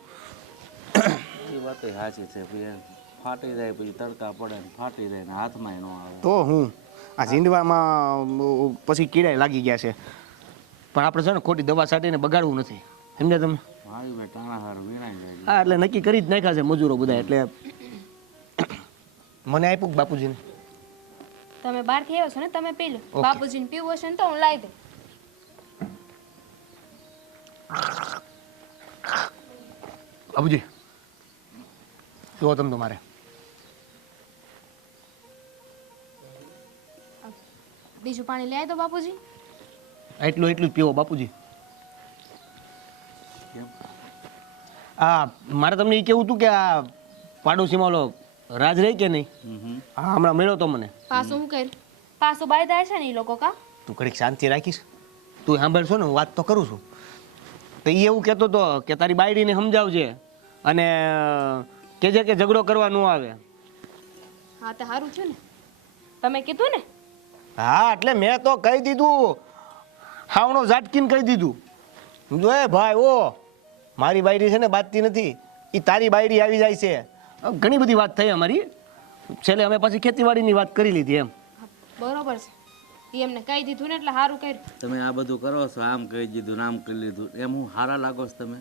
એ વાત સાચી છે ભાઈ, ફાટી જાય પછી તડકા પડે ને ફાટી જાય ને હાથમાં ન આવે. તો હું આ ઝીંડવામાં પછી કીડાય લાગી ગયા છે, પણ આપણે છે ને ખોટી દવા છાંટીને બગાડવું નથી. સમજ્યા તમે? મારી ભાઈ ટાણા હાર વીણાઈ જાય. હા એટલે નક્કી કરી જ નાખ્યા છે મજૂરો બધા. એટલે મને આપ્યું બાપુજીને. તમે બહારથી આવ્યો છો ને, તમે પી લો. ઓકે. બાપુજીને પીવું હશે ને તો હું લાવી દઉં. બાપુજી જુઓ તમે તમારે બીજું પાણી લઈ આવી દો બાપુજી. એટલું જ પીવો બાપુજી. આ મારે તમને એ કેવું હતું કે આ પાડોશીમાં ઓલો રાજ રહી કે નહીં? હા હમણાં મળ્યો તો મને. પાછું શું કર્યું? પાછું બાય થાય છે ને એ લોકો કા? તું ઘડીક શાંતિ રાખીશ? તું સાંભળશો ને હું વાત તો કરું છું. તો એ એવું કહેતો હતો કે તારી બાયડીને સમજાવજે અને કહેજે કે ઝઘડો કરવા ન આવે. હા તો સારું થયું ને, તમે કીધું ને. હા એટલે મેં તો કહી દીધું, હાવણો ઝાટકીને કહી દીધું. જો એ ભાઈ ઓ મારી બાયડી છે ને બાજતી નથી, એ તારી બાયડી આવી જાય છે. ઘણી બધી વાત થઈ અમારી. છેલ્લે અમે પાછી ખેતીવાડીની વાત કરી લીધી એમ. હા, બરોબર છે. એ એમને કહી દીધું ને એટલે સારું કર્યું. તમે આ બધું કરો છો, આમ કહી દીધું ને આમ કરી લીધું, એમ હું હારા લાગો છો તમે?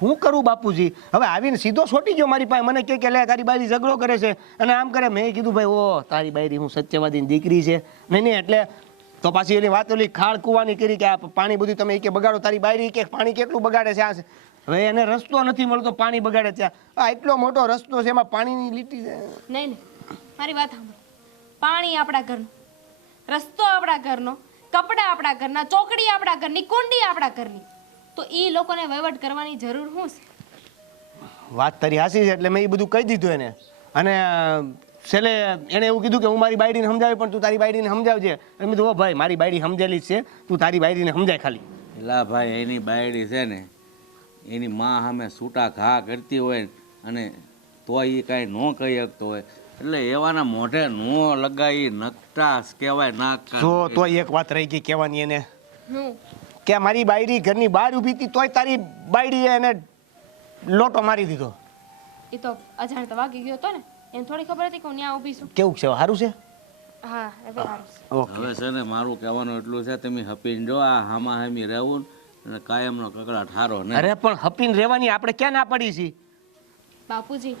હું કરું બાપુજી? હવે આવીને સીધો છોટી ગયો મારી પાસે. મને કે લે તારી બાયડી ઝઘડો કરે છે અને આમ કરે. મેં કીધું ભાઈ ઓ તારી બાયડી હું સત્યવાદીની દીકરી છે. નહીં એટલે તો પાછી એની વાત ઓલી ખાડ કૂવાની કરી કે આ પાણી બધું તમે કે બગાડો. તારી બાયડી કે પાણી કેટલું બગાડે છે. આ હવે એને રસ્તો નથી મળતો, પાણી બગાડે ત્યાં. આ એટલો મોટો રસ્તો છે, એમાં પાણીની લીટી છે. નહીં મારી વાત સાંભળો. પાણી આપણા ઘરનું, રસ્તો આપણા ઘરનો, કપડાં આપણા ઘરના, ચોકડી આપણા ઘરની, કુંડી આપણા ઘરની. તો એ લોકોને વહીવટ કરવાની જરૂર શું છે? વાત તારી હાસી છે એટલે મેં એ બધું કહી દીધું એને. અને છેલ્લે એણે એવું કીધું કે હું મારી બાયડીને સમજાવી પણ તું તારી બાયડીને સમજાવજે. એટલે મેં કીધું ઓ ભાઈ મારી બાયડી સમજેલી જ છે, તું તારી બાયડીને સમજાય ખાલી. એલા ભાઈ, એની બાયડી છે ને એની માં સામે છૂટા ઘા કરતી હોય ને અને તો એ કાંઈ ન કહી શકતો હોય એટલે એવાના મોઢે નો લગાવી નકટાસ કહેવાય નાક. જો તોય એક વાત રહી ગઈ કહેવાની એને હું કે મારી બાયડી ઘરની બહાર ઊભી હતી તોય તારી બાયડીએ એને લોટો મારી દીધો. એ તો અજાણ તો વાગી ગયો હતો ને, એને થોડી ખબર હતી કે હું ત્યાં ઊભી છું. કેવું છે સારું છે? હા હવે સારું છે. ઓકે હવે છે ને મારું કહેવાનું એટલું છે, તમે હપીને જો આ હામા હામી રહેવું ને અને કાયમનો કકડાટ હારો ને. અરે પણ હપીને રહેવાની આપણે ક્યાં ના પડી છીએ? બાપુજી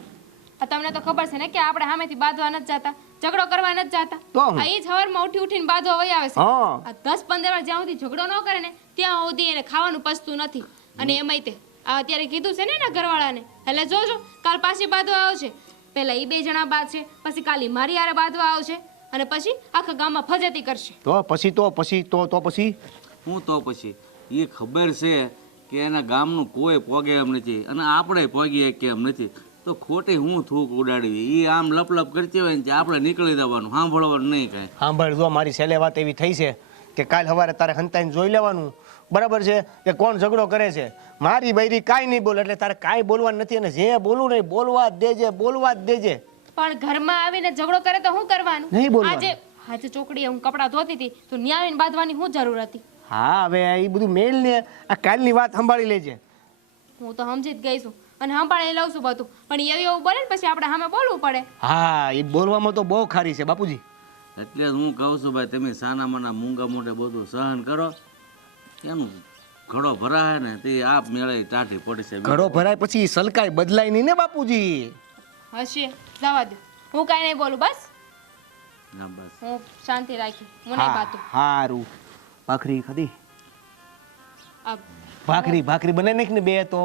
આ તમને તો ખબર છે ને કે આપણે સામેથી બાંધવા નથી જતા, ઝઘડો કરવા નથી જતા. તો હું? આ ઈ જ હવારમાં ઉઠી ઉઠીને બાંધવા વહી આવે છે. હા આ 10-15 વાર જ્યાં સુધી ઝઘડો ન કરે ને ત્યાં સુધી એને ખાવાનું પચતું નથી. અને એમાંય તે આ અત્યારે કીધું છે ને એના ઘરવાળાને, એટલે જોજો કાલ પાછી બાંધવા આવશે. પહેલા એ 2 જણા બાંધશે, પછી કાલી મારી હારે બાંધવા આવશે અને પછી આખા ગામમાં ફજેતી કરશે. તો પછી હું તો પછી એ ખબર છે કે એના ગામનું કોઈ પોગે એમ નથી અને આપણે પોગીએ કે એમ નથી, તો ખોટી હું થૂક ઉડાડવી. એ આમ લપલપ કરતી હોય ને આપણે નીકળી જવાનું, સાંભળવાનું નહીં કાંઈ. સાંભળ જો મારી છેલ્લે વાત એવી થઈ છે કે કાલ સવારે તારે હંતાઈને જોઈ લેવાનું બરાબર છે કે કોણ ઝઘડો કરે છે. મારી બૈરી કાંઈ નહીં બોલે એટલે તારે કાંઈ બોલવાનું નથી અને જે બોલવું નહીં બોલવા જ દેજે, બોલવા જ દેજે. પણ ઘરમાં આવીને ઝઘડો કરે તો શું કરવાનું? નહીં બોલવાનું. આજે ચોકડીએ હું કપડાં ધોતી હતી તો ન્યા આવીને બાંધવાની શું જરૂર હતી? હા હવે એ બધું મેલ ને આ કાલની વાત સંભાળી લેજે. હું તો સમજી જ ગઈ છું અને સંભાળી લઉં છું બધું, પણ એવું એવું બોલે ને પછી આપણે સામે બોલવું પડે. હા એ બોલવામાં તો બહુ ખારી છે બાપુજી. એટલે જ હું કહું છું ભાઈ તમે સાના માના મૂંગા મોઢે બધું સહન કરો. કેનું ઘડો ભરાય ને તે આપ મેળે ટાઢી પડશે. ઘડો ભરાય પછી સલકાય બદલાય નહીં ને બાપુજી. હશે જવા દો, હું કાંઈ નહીં બોલું, બસ ના બસ હું શાંતિ રાખી, હું નહીં બાતું. હારું ભાખરી ખાધી? આ ભાખરી બને નાખ ને બે તો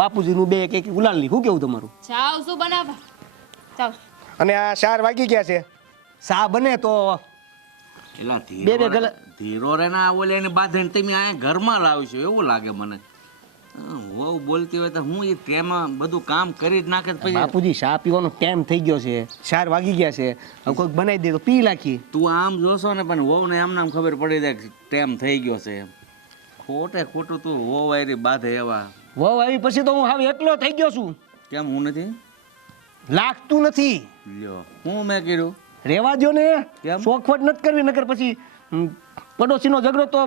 બાપુજીનું બે કે ઉલાળલી. શું કેવું તમારું? જાવ શું બનાવવા જાવ. અને આ 4 વાગી ગયા છે, સા બને તો એલા બે ગલા ધીરો રે ના ઓલે એને બાંધીને તમે અહીંયા ઘરમાં લાવશો એવું લાગે મને. વહુ બોલતી હોય તો હું એ તેમાં બધું કામ કરી જ નાખે પછી. બાપુજી ચા પીવાનો ટાઈમ થઈ ગયો છે, 4 વાગી ગયા છે. હવે કોઈક બનાવી દે તો પી નાખી. તું આમ જોશો ને પણ વહુ ને એમ નામ ખબર પડી જાય કે ટાઈમ થઈ ગયો છે. ખોટે ખોટું તું વહુ વાયરી બાંધે એવા. વહુ આવી પછી તો હું હવે એકલો થઈ ગયો છું. કેમ હું નથી લાગતું નથી. લ્યો હું મેં કીધું રેવા દો ને, કેમ? શોખવટ નથી કરવી નકર પછી પડોશીનો ઝઘડો તો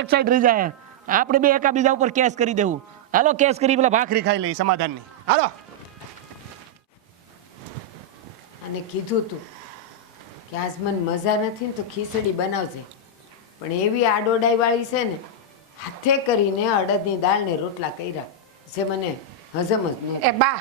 એક સાઈડ રહી જાય. આપણે બે એકાબીજા ઉપર કેસ કરી દેવું. હાલો કેસ કરી પેલા ભાખરી ખાઈ લઈ સમાધાનની. હાલો. અને કીધું તું કે આજ મને મજા નથી ને તો ખીચડી બનાવજે, પણ એવી આડોડાઈ વાળી છે ને, હાથે કરીને અડદની દાળ ને રોટલા કર્યા જે મને હજમ જ નહીં. એ બા,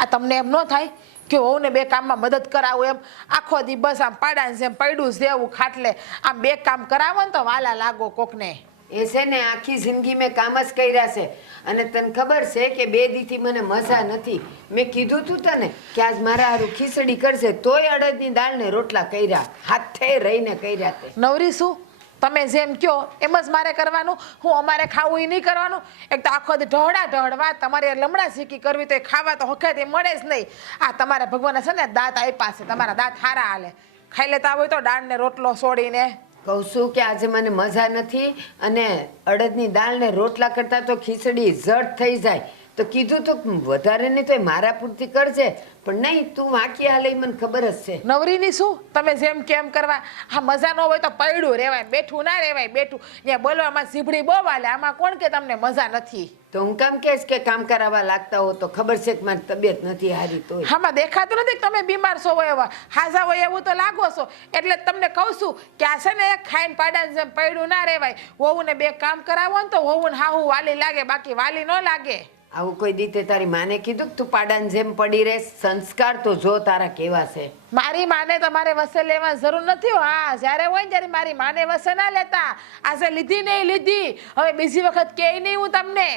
આ તમને એમ ન થાય કે વહુને બે કામમાં મદદ કરાવું? એમ આખો દી બસ આમ પાડાને જેમ પડ્યું દેવું ખાટલે, આમ બે કામ કરાવો ને તો વાલા લાગો કોકને. એ છે ને આખી જિંદગી મેં કામ જ કર્યા છે અને તને ખબર છે કે 2 દીથી મને મજા નથી. મેં કીધું તું તને કે આજ મારા હારું ખીચડી કરશે, તોય અડદની દાળ ને રોટલા કર્યા, હાથે રહીને કર્યા તે. નવરી શું? તમે જેમ કહો એમ જ મારે કરવાનું. હું અમારે ખાવું એ નહીં કરવાનું? એક તો આખો દી ઢહડા તમારે લમણા શીખી કરવી તો એ ખાવા તો હખેથી મળે જ નહીં. આ તમારા ભગવાને છે ને દાંત આપ્યા છે, તમારા દાંત હારા હાલે. ખાઈ લેતા હોય તો દાળ ને રોટલો છોડીને. કહું છું કે આજે મને મજા નથી અને અડદની દાળ ને રોટલા કરતા તો ખીચડી ઝટ થઈ જાય. તો કીધું તો વધારે નહીં તો મારા પૂરતી કરજે, પણ નહીં તું વાંકી હાલે મને ખબર જ છે. નવરીની શું? તમે જેમ કેમ કરવા. હા મજા ન હોય તો પડ્યું રહેવાય, બેઠું ના રહેવાય. બેઠું ત્યાં બોલવામાં સીભડી બહુ વાલે. આમાં કોણ કે તમને મજા નથી? તો હું કામ કહીશ કે કામ કરાવવા લાગતા હો તો ખબર છે કે મારી તબિયત નથી હારી. તો આમાં દેખાતું નથી કે તમે બીમાર છો હોય એવા, હાજા હોય એવું તો લાગો છો. એટલે તમને કહું છું કે આ છે ને ખાઈને પાડાને જેમ પડ્યું ના રહેવાય. વહુને બે કામ કરાવો ને તો વહુને હાહુ વાલી લાગે, બાકી વાલી ન લાગે. આવું કોઈ દીતે તારી માને કીધું કે તું પાડાને જેમ પડી રહે? સંસ્કાર તો જો તારા કેવા છે. મારી માને તમારે વસે લેવા જરૂર નથી. હા જ્યારે હોય ને ત્યારે મારી માને વસે ના લેતા. આજે લીધી નહીં લીધી, હવે બીજી વખત કે નહીં હું તમને.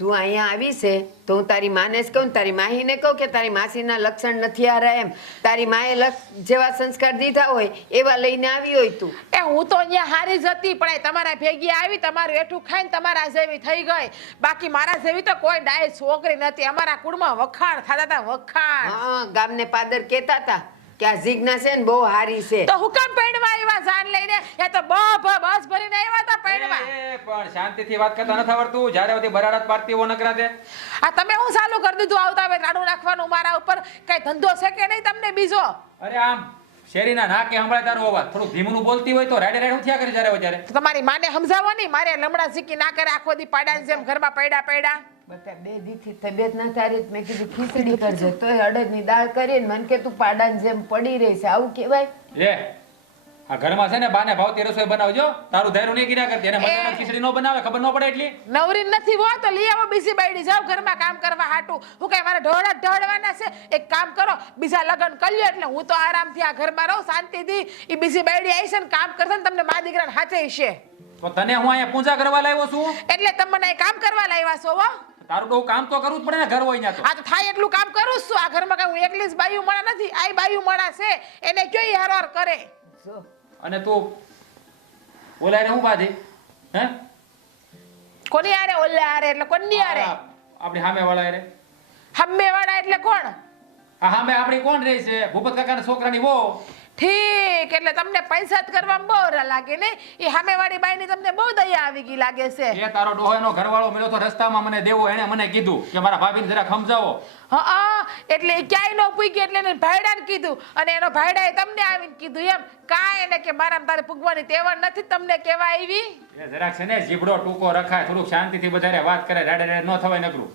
તું અહીંયા આવી છે તો હું તારી માને જ કહું, તારી માહીને કહું કે તારી માસીના લક્ષણ નથી હારા એમ. તારી માએ જેવા સંસ્કાર દીધા હોય એવા લઈને આવી હોય તું. એ હું તો અહીંયા હારી જ હતી, પણ એ તમારા ભેગી આવી, તમારું એઠું ખાઈને તમારા જેવી થઈ ગઈ. બાકી મારા જેવી તો કોઈ ડાય છોકરી નથી. અમારા કુળમાં વખાણ થતા હતા, વખાણ. હા, ગામને પાદર કહેતા હતા કે આ જીજ્ઞા છે ને બહુ હારી છે. તો હુકમ પૈણવા આવ્યા જાન લઈને? એ તો બસ ભરીને આવ્યા હતા પૈણવા. પણ શાંતિથી વાત કરતા નથી આવડતું. જ્યારે બધી બરાડા પાડતી હો નકરા દે. આ તમે હું ચાલુ કરી દીધું આવતા હવે રાડું નાખવાનું મારા ઉપર? કઈ ધંધો છે કે નહીં તમને બીજો? અરે આમ શેરીના નાકે હંભળાય તારો અવાજ. થોડું ધીમું બોલતી હોય તો રાડે હું થયા કરે જ્યારે હોય ત્યારે. તમારી માને સમજાવો નહીં, મારે લમડા શીખી ના કરે આખો દી પાડાની જેમ ઘરમાં પડ્યા. બતા 2 દીથી તબિયત ના તારી મેં કીધું ખીચડી કરજે, તોય અડદની દાળ કરીને મને કે તું પાડાને જેમ પડી રહી છે. આવું કહેવાય? આ ઘરમાં છે ને બાને ભાવતી રસોઈ બનાવજો. તારું ધૈર્ય નહીં કિના કરતી. અને મજાની ખીચડી નો બનાવે ખબર ન પડે એટલી. નવરી નથી હો તો લઈ આવો બીજી બાયડી, જાવ ઘરમાં કામ કરવા હાટું. હું કઈ મારે ઢળવાના છે? એક કામ કરો, બીજા લગ્ન કરી એટલે હું તો આરામથી આ ઘરમાં રહું શાંતિથી. એ બીજી બાયડી આવી છે ને કામ કરશે ને તમને મા દીકરાને હાથે છે. તો તને હું અહીંયા પૂજા કરવા લાવ્યો છું એટલે તમને કામ કરવા લાવ્યા છો? હો તારું તો કામ તો કરવું જ પડે ને ઘર હોય ત્યાં તો. આ તો થાય એટલું કામ કરું છું. આ ઘરમાં કઈ હું એકલી જ બાયું મળા નથી. આ બાયું મળા છે, એને કઈ હારવાર કરે. જો અને તું ઓલાને હું બાધી હે? કોની આરે? ઓલે આરે એટલે કોની આરે? આપણી સામે વાળા રે. હમ્મે વાળા એટલે કોણ? આ સામે આપણી કોણ રહી છે? ભૂપત કાકાના છોકરાની વહુ. ઠીક, એટલે તમને પૈસા જ કરવામાં બહુ રા લાગે ને એ સામેવાળી બાઈની તમને બહુ દયા આવી ગઈ લાગે છે એ તારો ડોહાનો ઘરવાળો મળ્યો તો રસ્તામાં મને દેવો એને મને કીધું કે મારા ભાભીને જરાક સમજાવો. હા એટલે એ ક્યાંય ન પૂગી એટલે એને ભાઈડાને કીધું અને એનો ભાઈડાએ તમને આવીને કીધું એમ કાંઈ એને કે મારા તારે પૂગવાની તેવડ નથી તમને કેવા આવી એ જરાક છે ને જીબડો ટૂંકો રખાય, થોડુંક શાંતિથી બધારે વાત કરે, રાડે રાડે ન થવાય નકરું.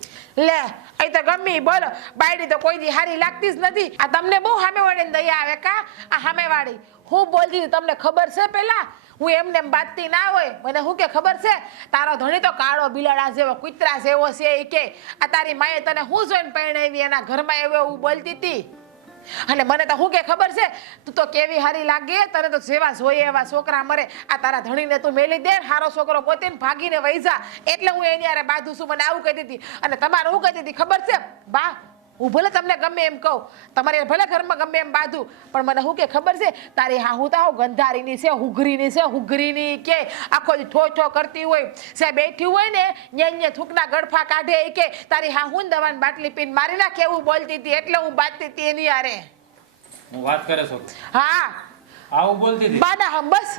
લે અહીં તો ગમે ઈ બોલો બાયડી તો કોઈ દી હારી લાગતી જ નથી આ તમને બહુ સામેવાળીને દયા આવે કા આ સામેવાળી હું બોલતી હતી તમને ખબર છે પેલા હું એમને એમ બાતતી ના હોય મને શું કે ખબર છે તારો ધણી તો કાળો બિલાડા જેવો કૂતરા જેવો છે એ કે આ તારી માએ તને હું જોઈને પરણાવી એના ઘરમાં એવું એવું બોલતી હતી અને મને તો શું કે ખબર છે તું તો કેવી હારી લાગે તને તો જેવા જોઈએ એવા છોકરા મરે આ તારા ધણીને તું મેલી દે હારો છોકરો ગોતીને ભાગીને વહી જા એટલે હું એની હારે બાંધું છું મને આવું કહેતી હતી અને તમારે શું કહેતી હતી ખબર છે બા હું ભલે તમને ગમે એમ કહું તમારે ભલે ઘરમાં ગમે એમ બાંધું પણ મને શું કે ખબર છે તારી હા હું તો આવું ગંધારીની છે હુઘરીની કે આખો દી ઠો ઠો કરતી હોય છે બેઠી હોય ને ન્યા થૂકના ગળફા કાઢે એ કે તારી હા હું દવાની બાટલી પીને મારી નાખ એવું બોલતી હતી એટલે હું બાંધતી હતી એની હારે હું વાત કરે છો હા આવું બોલતી હતી બાના હમ બસ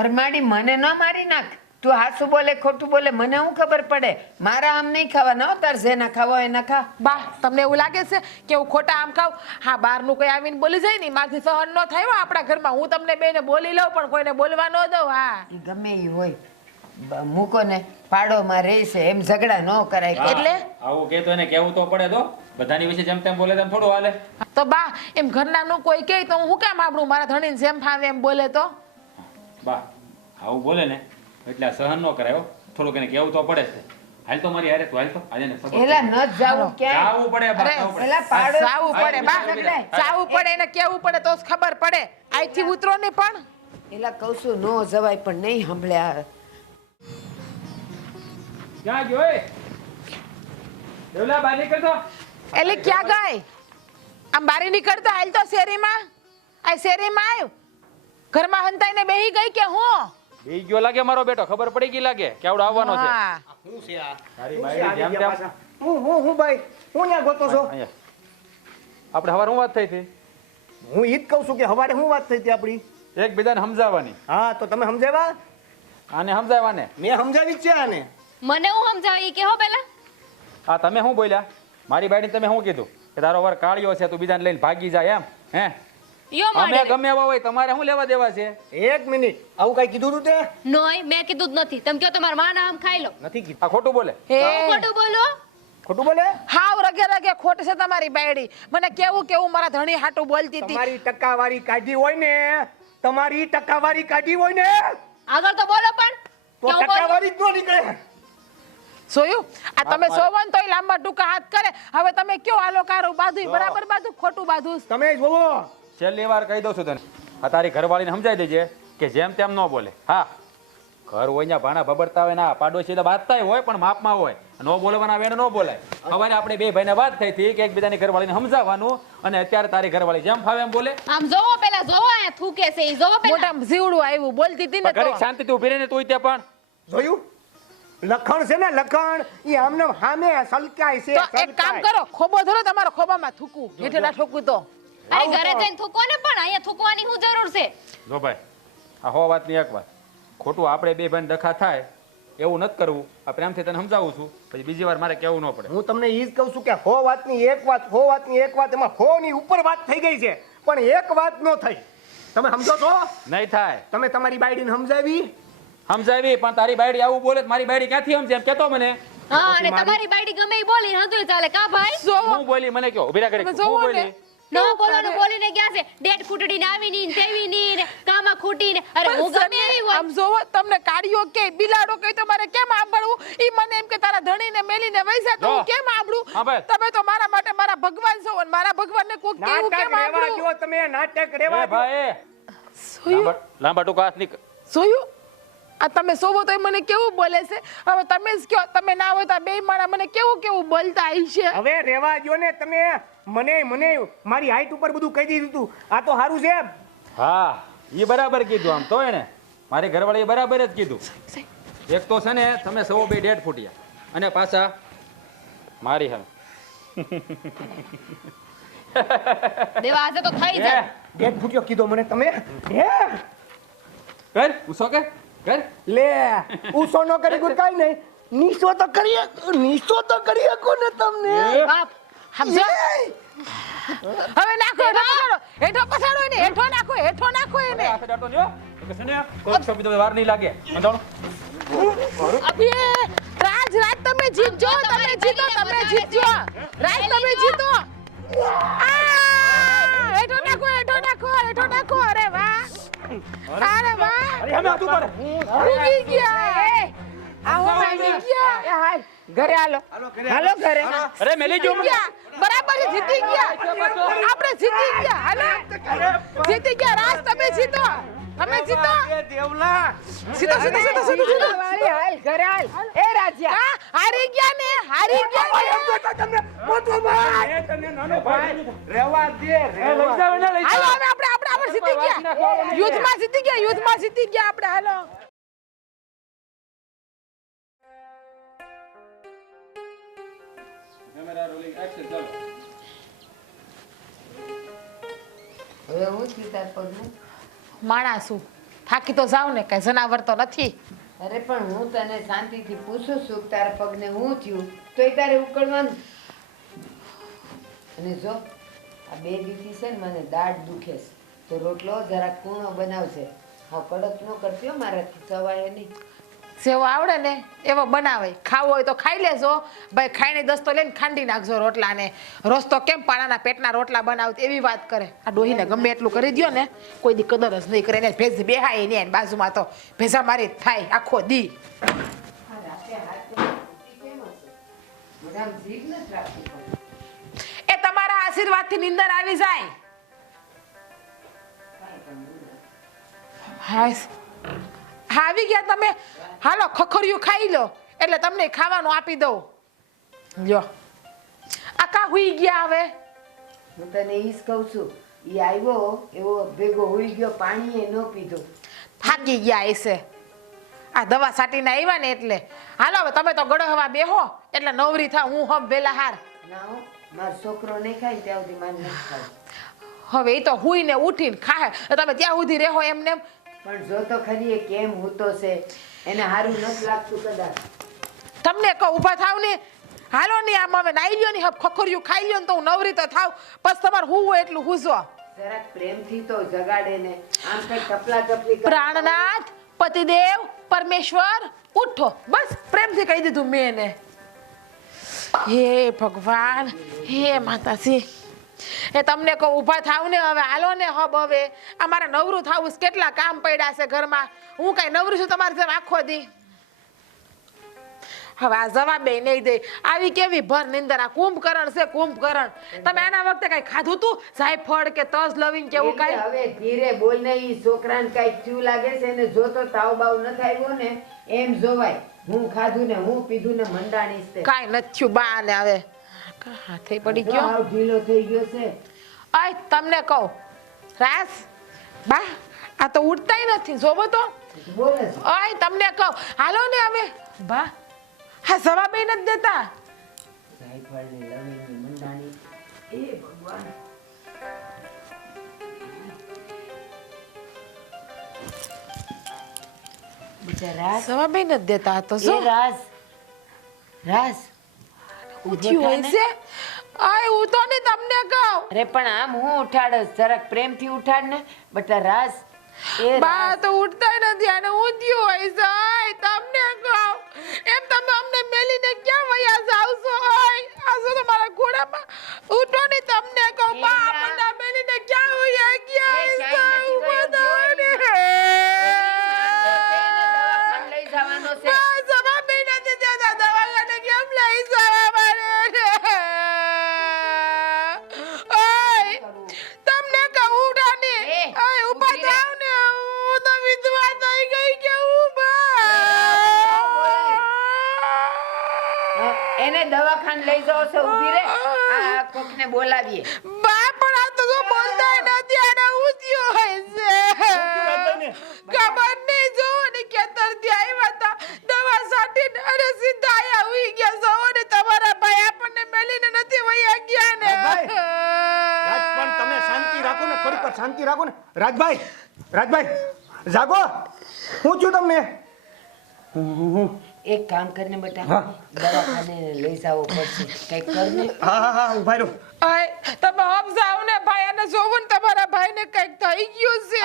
હરમાડી મને ન મારી નાખ તું હાસું બોલે ખોટું બોલે મને શું ખબર પડે મારા આમ નહીં ખાવાના હો તાર જેના ખાવા હોય એના ખા બા તમને એવું લાગે છે કે હું ખોટા આમ ખાવ હા બહારનું કોઈ આવીને બોલી જાય ને મારથી સહન ન થાય હો આપણા ઘરમાં હું તમને બેને બોલી લઉં પણ કોઈને બોલવા ન દઉં હા ઈ ગમે ઈ હોય મૂકો ને પાડોમાં રહેશે એમ ઝઘડા ન કરાય એટલે આવું કે તો એને કેવું તો પડે તો બધાની વિશે જેમ તેમ બોલે તેમ થોડું હાલે. તો બા એમ ઘરના નું કોઈ કહે તો હું કેમ આપણું મારા ધણીને જેમ ફાવે એમ બોલે તો બા આવું બોલે ને એટલે આ સહન ન કરાય હો. થોડુંક એને કેવું તો પડે છે. હાલ તો મારી હારે તું હાલ તો આજે ને સબક એલા ન જાવું ક્યાંય જાવું પડે બા, અરે, જાવું પડે. એલા પાડો જાવું પડે બા જાવું પડે એને કેવું પડે તો જ ખબર પડે અહીંથી ઉતરો ને પણ એલા કહું છું નો જવાય પણ નહીં સાંભળ્યા ક્યાં ગયો એ? દેવલા બહાર નીકળ તો. એટલે ક્યાં ગઈ આમ બારી નીકળતો હાલ તો શેરીમાં આ શેરીમાં આવ્યું ઘરમાં હંતાઈને બેહી ગઈ કે હું બેહી ગયો લાગે મારો બેટો, ખબર પડી ગઈ લાગે કે આવડો આવવાનો છે. હા. શું છે આ તારી શું છે બાયડી આ જેમ જગ્યા તેમ. પાછા? હું ભાઈ હું ત્યાં ગોતો છો અહીંયા. આપણે હવારે શું વાત થઈ હતી? હું ઈ જ કહું છું કે હવારે શું વાત થઈ હતી આપણી એકબીજાને સમજાવવાની. હા તો તમે સમજાવ્યા આને સમજાવવાને. મેં સમજાવી જ છે આને મને હું સમજાવી કે હો પેલા આ તમે શું બોલ્યા? મારી બાયડીને તમે શું કીધું કે તારો વર કાળિયો છે તું બીજાને લઈને ભાગી જાય એમ હે? યો અમે માડે ગમે એવા હોય તમારે શું લેવા દેવા છે? એક મિનિટ આવું કઈ કીધું તું તે નોય મેં કીધું જ નથી તમે કયો તમારા માના આમ ખાઈ લો નથી કીધું આ ખોટું બોલે. હે ખોટું બોલો ખોટું બોલે હાવ રગે રગે ખોટ છે તમારી બાયડી મને કેવું કેવું મારા ધણી હાટું બોલતી હતી તમારી ટકાવારી કાઢી હોય ને તમારી ટકાવારી કાઢી હોય ને આગળ તો બોલો પણ તો કે હું બોલું? ટકાવારી જ ન નીકળે જોયું આ તમે સોવન તોય લાંબા ટૂંકા હાથ કરે હવે તમે કયો આલો કારો બાધું બરાબર બાધું ખોટું બાધું તમે જોવો છેલ્લી વાર કહી દઉં છું તને, આ તારી ઘરવાળીને સમજાવી દેજે કે જેમ તેમ ન બોલે. હા ઘર હોય ત્યાં ભાણા ભબડતા હોય ના પાડોશી એટલે બાંધતા હોય પણ માપમાં હોય ન બોલવાના આવે એને ન બોલાય. હવે આપણે બે ભાઈને વાત થઈ હતી કે એકબીજાની ઘરવાળીને સમજાવવાનું અને અત્યારે તારી ઘરવાળી જેમ ફાવે એમ બોલે. આમ જોવો પેલા જોવો અહીંયા થૂકે છે ઈ જોવો પેલા મોઢામાં જીવડું આવ્યું બોલતી હતી ને ઘડીક તો શાંતિથી ઊભી રહીને તું ત્યાં પણ જોયું લખણ છે ને લખણ ઈ આમને સામે સલકાય છે તો એક કામ કરો ખોબો ધરો તમારો ખોબામાં થૂકું હેઠે ના ઠોકું તો અરે ઘરે જઈને થૂકો ને પણ અહીંયા થૂકવાની શું જરૂર છે જો ભાઈ આ હો વાતની એક વાત ખોટું આપણે બે ભાઈને ડખા થાય એવું નથી કરવું. આ પ્રેમથી તને સમજાવું છું પછી બીજી વાર મારે કહેવું ન પડે. હું તમને ઈ જ કહું છું કે હો વાતની એક વાત એમાં હો ની ઉપર વાત થઈ ગઈ છે પણ એક વાત ન થઈ તમે સમજો છો નહીં થાય. તમે તમારી બાયડીને સમજાવી સમજાવી પણ તારી બાયડી આવું બોલે તો મારી બાયડી ક્યાંથી સમજે એમ કહેતો મને. હા અને તમારી બાયડી ગમે ઈ બોલી હંધુય ચાલે કા ભાઈ જોવો હું બોલી મને કયો ઊભી રાખ ઘડીક. તમે જોવો હું ને. બોલી ન બોલવાનું બોલીને ગયા છે ડેટ ફૂટડી ને આવી ની તેવી ની ને કામાં ખૂટી ને અરે હું ગમે એવી હોય આમ જોવો તમને કાઢ્યો કે બિલાડો કે તો મારે કેમ સાંભળવું ઈ મને એમ કે તારા ધણીને મેલીને વૈસા તો હું જો. કેમ સાંભળું હા ભાઈ. તમે તો મારા માટે મારા ભગવાન છો અને મારા ભગવાનને કોક કેવું નાટક કેમ રેવા સાંભળું જો તમે નાટક એ રેવા દો. ભાઈ જોયું લાંબા ટૂંકા હાથ નીકળ. જોયું આ તમે સોવો તો મને કેવું બોલે છે હવે તમે જ કયો તમે ના હોય તો બે માણા મને કેવું કેવું બોલતા આવી છે હવે રેવા જો ને તમે મને મારી હાઈટ ઉપર બધું કહી દીધું તું આ તો સારું છે હા એ બરાબર કીધું આમ તો એને મારી ઘરવાળીએ બરાબર જ કીધું. એક તો છે ને તમે સૌ બે ડેટ ફૂટ્યા અને પાછા મારી હવે દેવા આજે તો થઈ જાય ડેટ ફૂટ્યો કીધો મને તમે હે કર ઉસો કે કર લે ઉસો નો કરી ગુડ કાઈ નહીં નીસો તો કરી શકો ને તમને બાપ સમજો હવે નાખો હેઠો પછાડો એને હેઠો નાખો એને આ સડાતો જો કે છે ને કોઈ શબ્દ વાર નહીં લાગે અંધાણો અબે રાજ તમે જીતજો રાજ તમે જીતો હેઠો નાખો અરે વાહ અરે અમે આતું કરે ઉગી ગયા આવો માંડી ગયા એ હાલ ઘરે હાલો ઘરે અરે મેલી જો બરાબર છે, જીતી ગયા આપણે જીતી ગયા હાલો જીતી ગયા રાજ તમે જીતો દેવલા જીતો વાળી હાલ ઘરે હાલ એ રાજ્યા હા, હારી ગયા ને તમને મોટો ભાઈ તને નાનો ભાઈ રહેવા દે લઈ જાવ ને લઈ હાલો હવે આપણે જીતી ગયા યુદ્ધમાં જીતી ગયા આપણે હાલો કેમેરા રોલિંગ એક્શન ચાલો હવે હું થયું તાર પગનું માણસું થાકી તો જાવ ને કઈ જનાવર તો નથી અરે પણ હું તને શાંતિથી પૂછું છું કે તારા પગને હું થયું તોય તારે ઉકળવાનું અને જો આ 2 દીથી છે ને મને દાઢ દુખે છે તો રોટલો જરાક કૂણો બનાવશે હા કડક ન કરતી હો મારાથી સવાય નહીં જેવો આવડે ને એવો બનાવે ખાવો હોય તો ખાઈ લેજો ભાઈ ખાઈને દસ્તો લઈને ખાંડી નાખજો રોટલાને રોજ તો કેમ પાણાના પેટના રોટલા બનાવતી એવી વાત કરે આ ડોહીને ગમે એટલું કરી દ્યો ને કોઈ દી કદર જ નહીં કરે એને ભેજ બેહાય ને એની બાજુમાં તો ભેજા મારી જ થાય આખો દી આ રાતે હાથ તો તૂટી કેમ હશે મોઢામાં જીભ નથી રાખતી પણ એ તમારા આશીર્વાદથી નીંદર આવી જાય હાય હા આવી ગયા તમે હાલો ખખરિયું ખાઈ લો એટલે તમને ખાવાનું આપી દઉં લ્યો આ કા હુઈ ગયા હવે હું તને ઈ જ કહું છું ઈ આવ્યો એવો ભેગો હોઈ ગયો પાણીએ ન પીધો થાકી ગયા હશે આ દવા સાટીને આવ્યા ને એટલે હાલો હવે તમે તો ગળહવા બેહો એટલે નવરી થા હું હબ વેલા હાર ના હો મારો છોકરો નહીં ખાય ત્યાં સુધી મારે નથી ખાવું હવે એ તો હુઈને ઉઠીને ખાય તમે ત્યાં સુધી રહો એમને પણ જો તો ખરી એ કેમ હૂતો છે એને સારું નથી લાગતું કદાચ તમને કહો ઊભા થાવ ને હાલો ને આમ હવે નાઈ લ્યો ને હબ ખખરિયું ખાઈ લ્યો ને તો હું નવરી તો થાવ પછી તમારે હું હોય એટલું હુંજો જરાક પ્રેમથી તો જગાડે ને આમ કઈ ટપલા ટપલી કરે. પ્રાણનાથ પતિદેવ પરમેશ્વર ઉઠો બસ પ્રેમથી કહી દીધું મેં એને હે ભગવાન હે માતાજી એ તમને કહું ઊભા થાવ ને હવે હાલો ને હબ હવે અમારે નવરું થાવું છે, કેટલા કામ પડ્યા છે ઘરમાં હું કઈ નવરું છું તમારી જેમ આખો દી હવે આ જવાબે નહીં દે આવી કેવી ભર નિંદર આ કુંભકરણ છે કુંભકરણ તમે આના વખતે કઈ ખાધું તું જાયફળ કે તજ લવિંગ કે એવું કઈ એટલે હવે ધીરે બોલ ને ઈ છોકરાને કઈ થયું લાગે છે ને જો તો તાવ બાવ ન આવ્યો ને એમ જોવાય હું ખાધું ને હું પીધું ને મંડાણીશ તે કાઈ નથી થયું બા ને હવે હાથે પડી ગયો હાવ ઢીલો થઈ ગયો છે આય તમને કહું રાસ બા આ તો ઉઠતાય નથી જોવો તો બોલે છે. આય તમને કહું હાલો ને હવે બા હા જવાબ એ નથી દેતા જાયફળની લવિંગની મંડાણી એ ભગવાન બિચારા જવાબ એ નથી દેતા આ તો જો એ રાસ રાસ ઉઠ્યું હોય છે આય હું તો ને તમને કહું અરે પણ આમ હું ઉઠાડસ જરાક પ્રેમથી ઉઠાડ ને બટા રાસ એ બા રાસ તો ઉઠતાય નથી અને ઊંધ્યું હોય છે આય તમને કહું એમ તમે અમને મેલીને ક્યાં વયા જાવ છો આય આ જો તો મારા ઘોડામાં ઉઠો ને તમને કહું બા એના- આપણને મેલીને ક્યાં વયા ગયા એ ક્યાંય નથી છે ગયો, બધા ને દવાખાને લઈ જવાનો છે બા જવાબ એ નથી દેતા દવાખાને કેમ લઈ જવા મારે ઓય તમને કહું ઉઠો ને એ, ઓય ઊભા ઊભી રહે. થાવ ને હું તો વિધવા થઈ ગઈ કે એને દવાખાને લઈ જાઓ છો ઊભી રે આ કોકને બોલાવીએ બા પણ આ તો જો બોલતા નથી આને ઉધ્યો હોય છે ખબર નહીં જો ને ખેતરથી આવ્યા હતા દવા સાટીને અરે સીધા આયા ઉઈ ગયા જો ને તમારા ભાઈ આપણને મેલીને નથી વયા ગયા ને ભાઈ, રાજ પણ તમે શાંતિ રાખો ને થોડીક વાર શાંતિ જાગો ને રાજભાઈ, રાજભાઈ જાગો. હું છું તમને? એક કામ કરીને બેટા દવાખાને લઈ જાવો પડશે કઈક કરને. હા હા હા ઉભા રહો. આય તમે સમજાવો ને ભાઈ, અને જોવો ને તમારા ભાઈને કંઈક થઈ ગયું છે.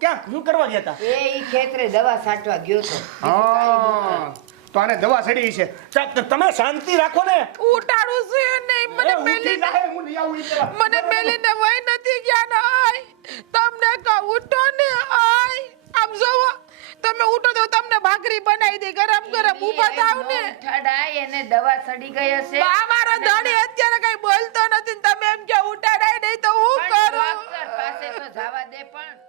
ક્યાં હું કરવા ગયા હતા? એ ઈ ખેતરે દવા છાંટવા ગયો તો. હા તો આને દવા ચડી છે. તમે શાંતિ રાખો ને. ઉટાડું છું નહીં, મને ઉઠી મેલી જાય, હું લઈ આવું ઈ પેલા. મને મેલીને વહી નથી ગયા ને. આય તમને કહું ઉઠો ને. આય આમ જોવો, તમે ઉઠો તો તમને ભાખરી બનાવી દે ગરમ ગરમ. ઊભા થાવ ને. ઉઠાડાય એને દવા ચડી ગઈ હશે. બા મારો ધણી અત્યારે કઈ બોલતો નથી ને તમે એમ કે ઉઠાડાય નહીં તો હું પણ કરું? ડોક્ટર પાસે તો જવા દે. પણ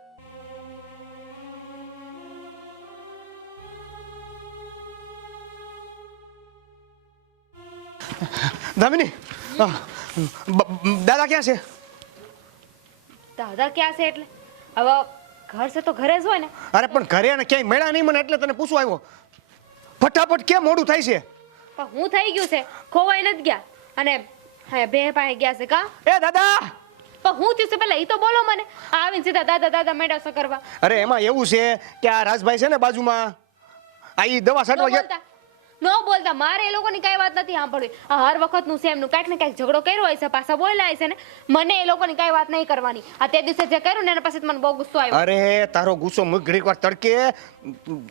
દામિની દાદા ક્યાં છે? દાદા ક્યાં છે એટલે હવે ઘર છે તો ઘરે જ હોય ને. અરે પણ ઘરે અને ક્યાંય મળ્યા નહીં મને, એટલે તને પૂછવા આવ્યો. ફટાફટ કેમ મોડું થાય છે? પણ હું થઈ ગયું છે, ખોવાઈ નથી ગયા. અને હા બે પાસે ગયા છે કા? એ દાદા, પણ હું થયું છે પેલા એ તો બોલો મને. આવીને સીધા દાદા દાદા મેળવશો કરવા. અરે એમાં એવું છે કે આ રાજભાઈ છે ને બાજુમાં, આ ઈ દવા ન છાંટવા ગયા. બોલતા ન બોલતા, મારે એ લોકોની કઈ વાત નથી સાંભળવી. આ હર વખતનું છે એમનું, કાંઈક ને કાંઈક ઝઘડો કર્યો હોય છે, પાછા બોલ્યા હોય છે ને. મને એ લોકોની કઈ વાત નહીં કરવાની. આ તે દિવસે જે કર્યું ને એના પછી મને બહુ ગુસ્સો આવ્યો. અરે તારો ગુસ્સો મુક ઘડીક વાર તડકે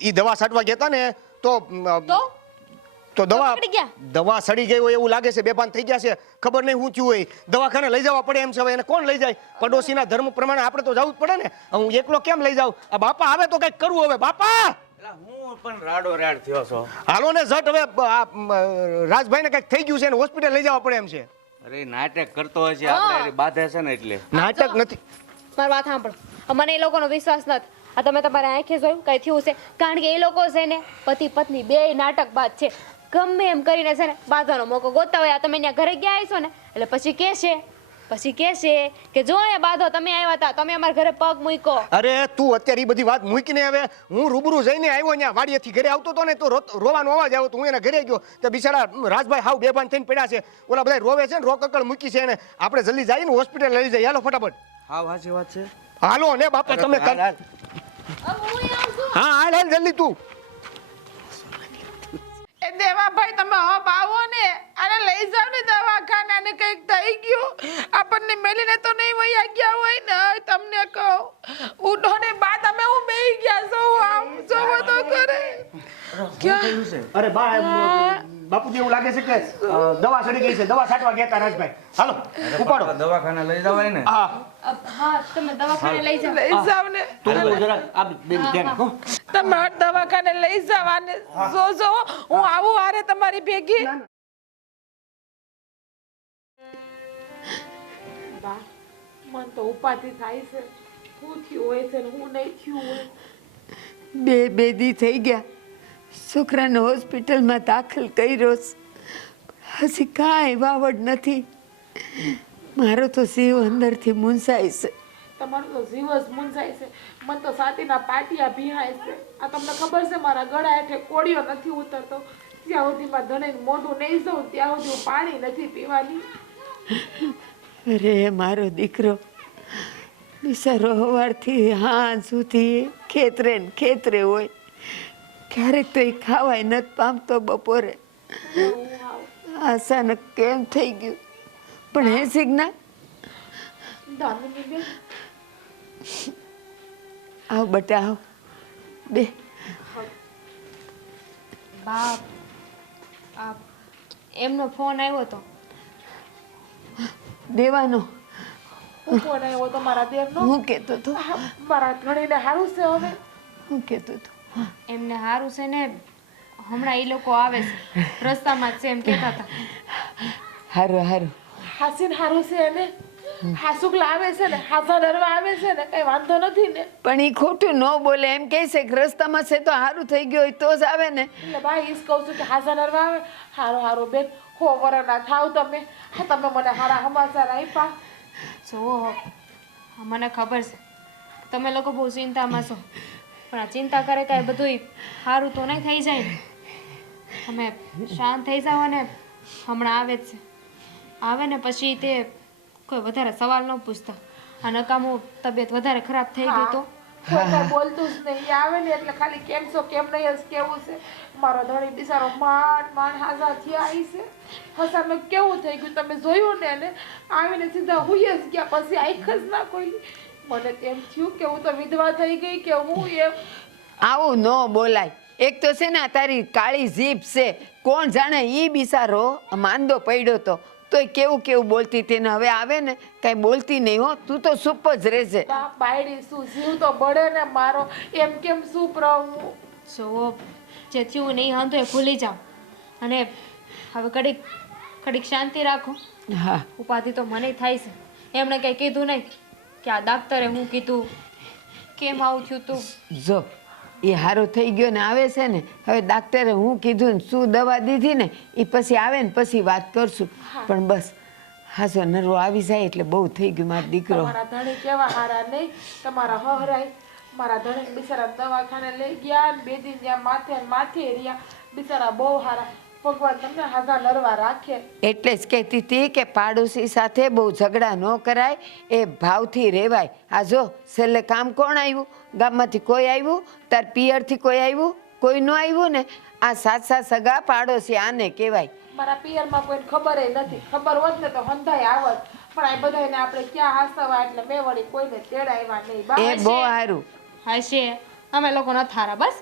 ઈ દવા છાંટવા ગયા તા ને તો દવા પકડી ગયા? દવા સડી ગઈ હોય એવું લાગે છે. બેભાન થઈ ગયા છે, ખબર નહીં શું થયું હોય. દવાખાને લઈ જવા પડે એમ છે. હવે એને કોણ લઈ જાય? પડોશીના ધર્મ પ્રમાણે આપણે તો જવું જ પડે ને. હું એકલો કેમ લઈ જાઉં? આ બાપા આવે તો કઈક કરવું. હવે બાપા હું પણ રાડો રાડ થયો છો. હાલો ને ઝટ. હવે રાજભાઈને કઈક થઈ ગયું છે ને હોસ્પિટલ લઈ જવા પડે એમ છે. અરે નાટક કરતો હશે, આપણે એની બાધા છે ને એટલે. નાટક નથી. મારી વાત સાંભળો, મને એ લોકોનો વિશ્વાસ નથી. આ તમે તમારા આંખે જોયું કઈ થયું છે? કારણ કે એ લોકો છે ને પતિ પત્ની બે નાટક બાદ છે. ગમે એમ કરીને છે ને બાંધવાનો મોકો ગોતતા હોય. આ તમે ત્યાં ઘરે ગયા છો ને એટલે પછી કહેશે કે જો અહીંયા બાંધો, તમે આવ્યા હતા, તમે અમારા ઘરે પગ મૂક્યો. અરે તું અત્યારે એ બધી વાત મૂકીને હવે હું રૂબરૂ જઈને આવ્યો ત્યાં વાડીએથી ઘરે આવતો હતો ને તો રોવાનો અવાજ આવ્યો તો હું એના ઘરે ગયો તો બિચારા રાજભાઈ હાવ બેભાન થઈને પડ્યા છે. ઓલા બધા રોવે છે ને રોકકળ મૂકી છે એને. આપણે જલ્દી જઈએ ને હોસ્પિટલ લઈ જઈએ. હાલો ફટાફટ. હા સાચી વાત છે. હાલો ને બાપા તમે હાલ. હા હાલ હાલ જલ્દી તું. એ દેવાભાઈ તમે હબ આવો ને, આને લઈ જાવ ને દવાખાને. આને કંઈક થઈ ગયું. આપણને મેલીને તો નહીં વયા ગયા હોય ને. તમને કહું ઉઠો ને બા, તમે હું બેહી ગયા છો. આમ જોવો તો કરે. અરે બાપુજી એવું લાગે છે કે દવા ચડી ગઈ છે. દવા છાંટવા ગયા હતા રાજભાઈ. હાલો ઉપાડો. દવાખાને લઈ જવાય ને. હા હા તમે દવાખાને લઈ જાઓ. લઈ જાવ ને તું જરા આ બેન ધ્યાન રાખો. તમે દવાખાને લઈ જાવ આને. જો હું આવું હારે તમારી ભેગી. બા મન તો ઉપાધિ થાય છે. શું થયું હોય છે ને હું નહીં થયું હોય. બે દી થઈ ગયા છોકરાને હોસ્પિટલમાં દાખલ કર્યો છે. હજી કાંઈ વાવડ નથી. મારો તો જીવ અંદરથી મૂંઝાય છે. તમારું તો જીવ જ મૂંઝાય છે. મને તો સાતીના પાટિયા ભીહાય છે. આ તમને ખબર છે મારા ગળા હેઠે કોળિયો નથી ઉતરતો. જ્યાં સુધી માં ધણીને મોઢું નહીં જોઉં ત્યાં સુધી હું પાણી નથી પીવાની. અરે મારો દીકરો બિચારો સવારથી હાંજ સુધી ખેતરે ને ખેતરે હોય. ક્યારેક તો એ ખાવાય નથી પામતો બપોરે. અચાનક કેમ થઈ ગયું? પણ હે સિગ્ના દામિની બેન આવ બટા આવ બે. બાપ એમનો ફોન આવ્યો હતો. દેવાનો કોણ આવ્યો તો મારા દેવનો? હું કહેતો હતો મારા ધણીને હારું છે હવે? હું કહેતો હતો એમને સારું છે ને, હમણાં એ લોકો આવે છે રસ્તામાં જ છે એમ કહેતા હતા. હારું હારું હાસીન હારું છે એને? હાસુકલા આવે છે ને, હાસા ડરવા આવે છે ને, કઈ વાંધો નથી ને? પણ એ ખોટું ન બોલે. એમ કહે છે કે રસ્તામાં છે તો સારું થઈ ગયું હોય તો જ આવે ને. એટલે ભાઈ ઈજ કહું છું કે હાસા ડરવા આવે. હારું હારું બેન, હો વરના થાવ તમે. હા તમે મને હારા સમાચાર આપ્યા. જો મને ખબર છે તમે લોકો બહુ ચિંતામાં છો, પણ આ ચિંતા કરે કાંઈ બધું સારું તો નહીં થઈ જાય ને. તમે શાંત થઈ જાઓ ને. હમણાં આવે જ છે, આવે ને પછી તે કોઈ વધારે સવાલ ન પૂછતા. આ નકામું તબિયત વધારે ખરાબ થઈ ગઈ તો કોઈ કાંઈ બોલતું જ નહીં. એ આવે ને એટલે ખાલી કેમ છો કેમ નહીં જ કેવું છે. મારો ધણી બિચારો માંડ હાજા થયા આવી છે. હસામે કેવું થઈ ગયું તમે જોયું ને એને આવીને સીધા હુઈ જ ગયા, પછી આંખ જ ના ખોલી. મને તેમ થયું કે હું તો વિધવા થઈ ગઈ કે હું એમ. આવું ન બોલાય. એક તો છે ને આ તારી કાળી જીભ છે, કોણ જાણે ઈ બિચારો માંદો પડ્યો તો તોય કેવું કેવું બોલતી તેને હવે આવે ને કઈ બોલતી નહીં હો. તું તો ચૂપ જ રહેજે. બાયડી શું જીવ તો બળે ને મારો, એમ કેમ શું પ્રભુ. જો જે થયું નહીં હા તો એ ભૂલી જાઓ અને હવે કડીક શાંતિ રાખો. હા ઉપાધિ તો મને થાય છે. એમણે કંઈ કીધું નહીં કે આ ડાક્ટરે હું કીધું કેમ આવું થયું તું. જો એ હારો થઈ ગયો ને આવે છે ને હવે ડાક્ટરે હું કીધું ને શું દવા દીધી ને એ પછી આવે ને પછી વાત કરશું. પણ બસ હાજો નરવો આવી જાય એટલે બહુ થઈ ગયું મારો દીકરો. તમારા ધણી કેવા હારા નહીં, તમારા હહરાય. મારા ધણી બિચારા દવાખાને લઈ ગયા ને 2 દિન ત્યાં માથે રહ્યા. બિચારા બહુ હારા. ભગવાન તમને હાજા નરવા રાખે. એટલે જ કહેતી હતી કે પાડોશી સાથે બહુ ઝઘડા ન કરાય, એ ભાવથી રહેવાય. આ જો છેલ્લે કામ કોણ આવ્યું? ગામમાંથી કોઈ આવ્યું? તાર પિયરથી કોઈ આવ્યું? કોઈ ન આવ્યું ને. આ સાચા સગા પાડોશી આને કહેવાય. મારા પિયરમાં કોઈને ખબર નથી. ખબર હોત ને તો હંધાય આવત. પણ આ બધાને આપણે ક્યાં હાસવા એટલે મેં વળી કોઈને તેડાવ્યા નહીં. બા એ બહુ સારું. હશે અમે લોકો નથી હારા. બસ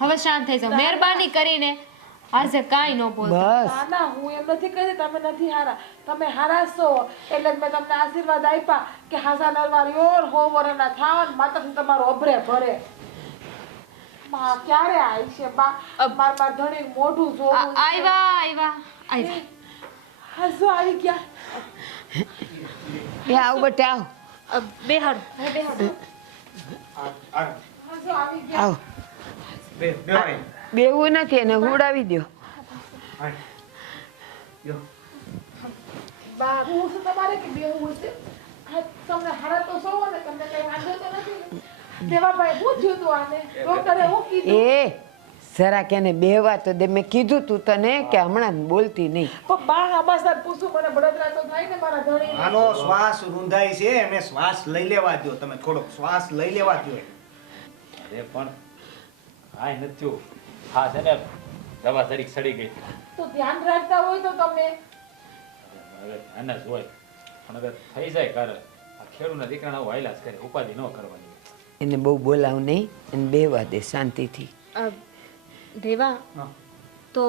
હવે શાંત થઈ જાઓ મહેરબાની કરીને. આજે કાંઈ ન બોલતા. બસ ના ના હું એમ નથી કહેતી તમે નથી હારા. તમે હારા છો એટલે જ મેં તમને આશીર્વાદ આપ્યા કે હાજા નરવા યોર હો વરના થાવ ને માતાથી તમારું અભરે ભરે. માં ક્યારે આવી છે બા? માર ધણી મોઢું જોવું. આવ્યા હાજો આવી ગયા. એ આવ બટા આવ. બેહાડો હાજો આવી ગયા. આવ બેવું નથી એને હુડાવી દો. બા હું શું તમારે કે બેવું છે? હા, તમને હારા તો છો ને, તમને કઈ વાંધો તો નથી ને? દેવાભાઈ હું થયું તું આને? ડોક્ટરે હું કીધું? એ જરાક એને બેહવા તો દે. મેં કીધું તું તને કે હમણાં બોલતી નહીં. પણ બા આબાસાર પૂછું મને બળતરા તો થાય ને મારા ધણી. આનો શ્વાસ રૂંધાય છે, એને શ્વાસ લઈ લેવા દો. તમે થોડોક શ્વાસ લઈ લેવા દો. અરે પણ કાંઈ નથી થયું. હા છે ને દવા તરીક સડી ગઈ. તો ધ્યાન રાખતા હોય તો તમે. હવે ધ્યાન જ હોય પણ હવે થઈ જાય કારણ આ ખેડૂના દીકરાને આવું હાયલા જ કરે. ઉપાધિ ન કરવાની. એને બહુ બોલાવ નહીં, એને બેહવા દે શાંતિથી. દેવા તો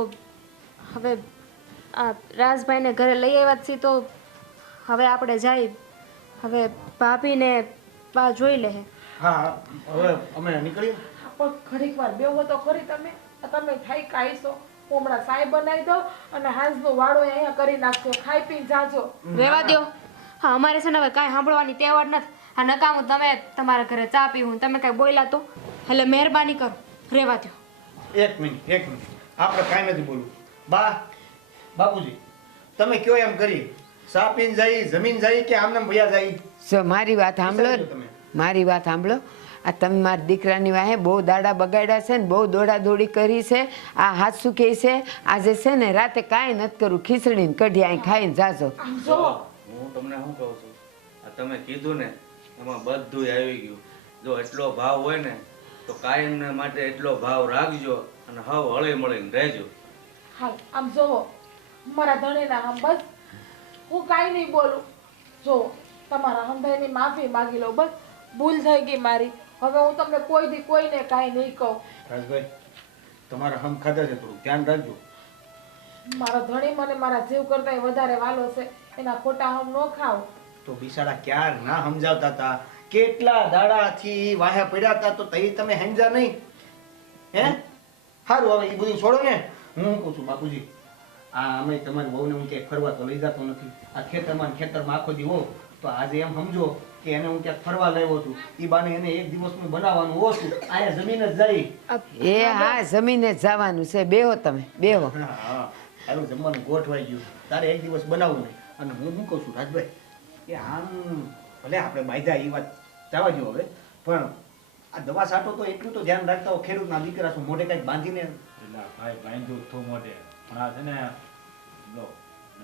હવે આ રાજભાઈને ઘરે લઈ આવ્યા છીએ તો હવે આપણે જાય. હવે ભાભીને બા જોઈ લે. હા હવે અમે નીકળીએ. પણ ઘડીક વાર બેહો તો ખરી તમે. તમે થાય કાઈશો. હું હમણાં સાય બનાવી દઉં અને હાંસનો વાળો અહીંયા કરી નાખજો. ખાઈ પીને જાજો. રહેવા દ્યો. હા અમારે છે ને હવે કાંઈ સાંભળવાની તેવડ નથી. આ નકામું તમે તમારા ઘરે ચા પીવું તમે કાંઈ બોલ્યા તો એટલે મહેરબાની કરો રહેવા દ્યો. એક મિનિટ આપણે કાંઈ નથી બોલવું. બાપુજી તમે કયો એમ કરી. સા પીને જઈ જમીન જઈ કે આમને ભૈયા જઈ? જો મારી વાત સાંભળો ને. તમે. મારી વાત સાંભળો. આ તમે મારા દીકરાની વાહે બહુ દાડા બગાડ્યા છે ને બહુ દોડાદોડી કરી છે. આ હાથ શું કહે છે આજે છે ને રાતે કાંઈ નથી કરું, ખીચડીને કઢી અહીં ખાઈને જાજો. જો હું તમને શું કહું છું, આ તમે કીધું ને એમાં બધું આવી ગયું. જો એટલો ભાવ હોય ને તો કાયમને માટે એટલો ભાવ રાખજો અને હવ હળી મળીને રહેજો. હાલ આમ જોવો મારા ધણીના આમ બસ હું કાંઈ નહીં બોલું. જો તમારા હંધાઈની માફી માગી લો. બસ ભૂલ થઈ ગઈ મારી. હવે હું તમને કોઈ દી કોઈને કાંઈ નહીં કહું. રાજભાઈ તમારા હમ ખાધા છે, થોડું ધ્યાન રાખજો. મારો ધણી મને મારા જીવ કરતા વધારે વાલો છે. એના ખોટા હમ ન ખાવ. તો બિચારા ક્યાર ના સમજાવતા હતા. કેટલા દાડાથી વાહે પડ્યા હતા તો તઈ તમે સમજા નહીં. હે સારું હવે એ બધું છોડો ને. હું કહું છું બાપુજી આ અમે તમારી વહુને હું ક્યાંક ફરવા તો લઈ જતો નથી. આ ખેતરમાં આખો દી હો તો આજે એમ સમજો કે એને હું ક્યાંક ફરવા લાવ્યો છું. એ બાને એને એક દિવસનું બનાવવાનું ઓછું. આયા જમીન જ જાય. એ હા જમીને જ જવાનું છે. બેહો તમે બેહો. હા સારું જમવાનું ગોઠવાઈ ગયું. તારે એક દિવસ બનાવવું નહીં. અને હું શું કહું છું રાજભાઈ કે આમ ભલે આપણે બાયધા એ વાત જવા દો હવે, પણ આ દવા છાંટો તો એટલું તો ધ્યાન રાખતા હો. ખેડૂતના દીકરા શું મોઢે કાંઈક બાંધીને. એટલે ભાઈ બાંધ્યું થું મોઢે પણ આ છે ને લો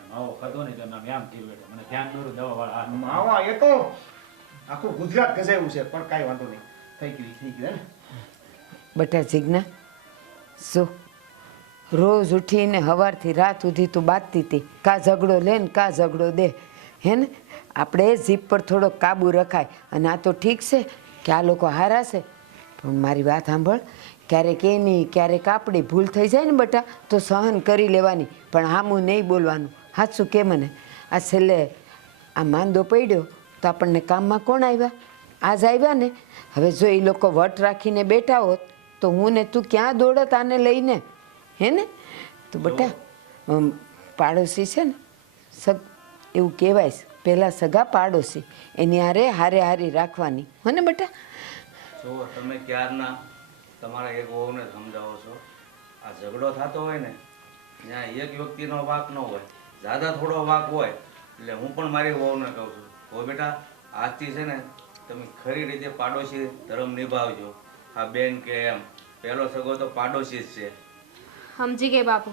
માવો ખાધો ને તો નામ આમ થયું એટલે મને ધ્યાન દોરું દવાવાળા હાથ. માવા એ તો આખું ગુજરાત ગજાયું છે પણ કાંઈ વાંધો નહીં થઈ ગયું ને બટા જીજ્ઞા શું રોજ ઉઠીને સવારથી રાત સુધી તું બાંધતી હતી કા ઝઘડો લે ને કા ઝઘડો દે હે ને આપણે જીભ પર થોડો કાબુ રખાય અને આ તો ઠીક છે કે આ લોકો હારા છે પણ મારી વાત સાંભળ ક્યારેક એની ક્યારેક આપણી ભૂલ થઈ જાય ને બટા તો સહન કરી લેવાની પણ હામું નહીં બોલવાનું સાચું કે મને આ છેલ્લે આ માંદો પડ્યો તો આપણને કામમાં કોણ આવ્યા આજ આવ્યા ને હવે જો એ લોકો વટ રાખીને બેઠા હોત તો હું ને તું ક્યાં દોડત આને લઈને હે ને તો બટા પાડોશી છે ને સગ એવું કહેવાય છે પહેલાં સગા પાડોશી એની હારે હારી રાખવાની હો ને બટા જો તમે ક્યારના તમારા એક વહુને સમજાવો છો આ ઝઘડો થતો હોય ને ત્યાં એક વ્યક્તિનો વાંક ન હોય જ્યાદા થોડો વાંક હોય એટલે હું પણ મારી વહુને કહું છું હો બેટા આજથી છે ને તમે ખરી રીતે પાડોશી ધર્મ નિભાવજો આ બેન કે એમ પહેલો સગો તો પાડોશી જ છે. સમજી ગઈ બાપુ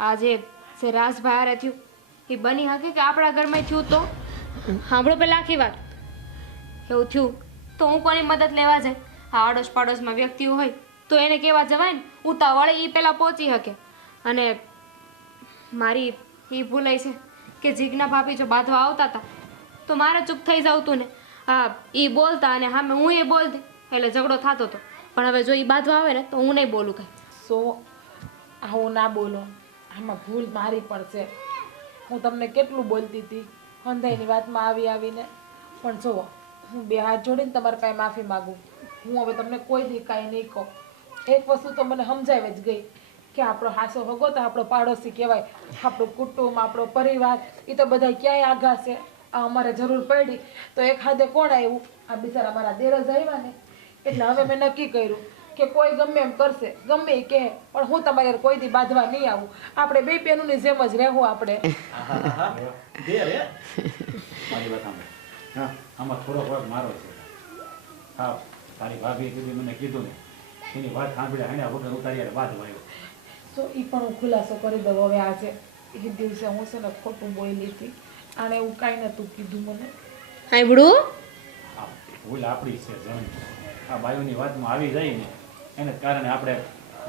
આજે જે રાજભાઈ હારે થયું એ બની શકે કે આપણા ઘરમાં થયું તો સાંભળો પેલા આખી વાત એવું થયું તો હું કોની મદદ લેવા જાય આ આડોશ પાડોશમાં વ્યક્તિઓ હોય તો એને કહેવા જવાય ને ઉતાવળે એ પહેલાં પહોંચી શકે અને મારી એ ભૂલાઈ છે કે જીજ્ઞા ભાભી જો બાંધવા આવતા હતા તો મારે ચૂપ થઈ જાવતું ને હા એ બોલતા અને સામે હું એ બોલતી એટલે ઝઘડો થતો હતો પણ હવે જો એ બાંધવા આવે ને તો હું નહીં બોલું કાંઈ સો હું ના બોલો આમાં ભૂલ મારી પણ છે હું તમને કેટલું બોલતી હતી હંધાઈની વાતમાં આવીને પણ જુઓ હું બે હાથ જોડીને તમારી પાસે માફી માગું હું હવે તમને કોઈ દી કાંઈ નહીં કહું એક વસ્તુ તો મને સમજાવી જ ગઈ કે આપણો હાસો હગો તો આપણો પાડોશી કહેવાય આપણું કુટુંબ આપણો પરિવાર એ તો બધા ક્યાંય આઘા છે આ અમારે જરૂર પડી તો એક હાથે કોણ આવ્યું આ બિચારા મારા દેર જ આવ્યા ને એટલે હવે મેં નક્કી કર્યું કે કોઈ ગમે એમ કરશે ગમે એ કહે પણ હું તમારી હારે કોઈ દી બાંધવા નહીં આવું આપણે બે બહેનોની જેમ જ રહેવું આપણે મારી વાત સાંભળ. હા આમાં થોડો ભાગ મારો છે. હા તારી ભાભીએ કીધું મને કીધું ને એની વાત સાંભળ્યા એને વગર ઉતારી બાદ વાયો. તો એ પણ હું ખુલાસો કરી દઉં હવે આજે એ દિવસે હું છે ને ખોટું બોલી હતી આને એવું કાંઈ નહોતું કીધું મને સાંભળું હા ભૂલ આપણી છે જણ આ બાયુની વાતમાં આવી જાય ને એને કારણે આપણે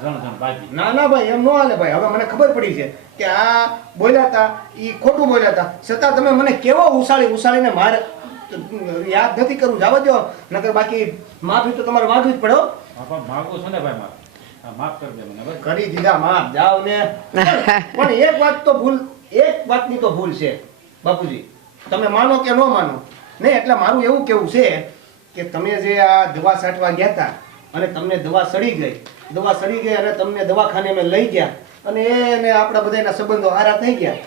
જણ બાજી. ના ભાઈ એમ ન હાલે ભાઈ હવે મને ખબર પડી છે કે આ બોલ્યા હતા એ ખોટું બોલ્યા હતા છતાં તમે મને કેવો ઉસાળીને મારે યાદ નથી કરવું જવા દો નકર બાકી માફી તો તમારે માંગવી જ પડે હો. બાપા માગું છું ને ભાઈ મારે હા માફ કરી દે મને બસ. કરી દીધા માફ જાઓ ને પણ એક વાતની તો ભૂલ છે બાપુજી તમે માનો કે ન માનો નહીં એટલે મારું એવું કેવું છે કે તમે જે આ દવા છાંટવા ગયા હતા અને તમને દવા સડી ગઈ અને તમને દવાખાને અમે લઈ ગયા અને એને આપણા બધાના સંબંધો હારા થઈ ગયા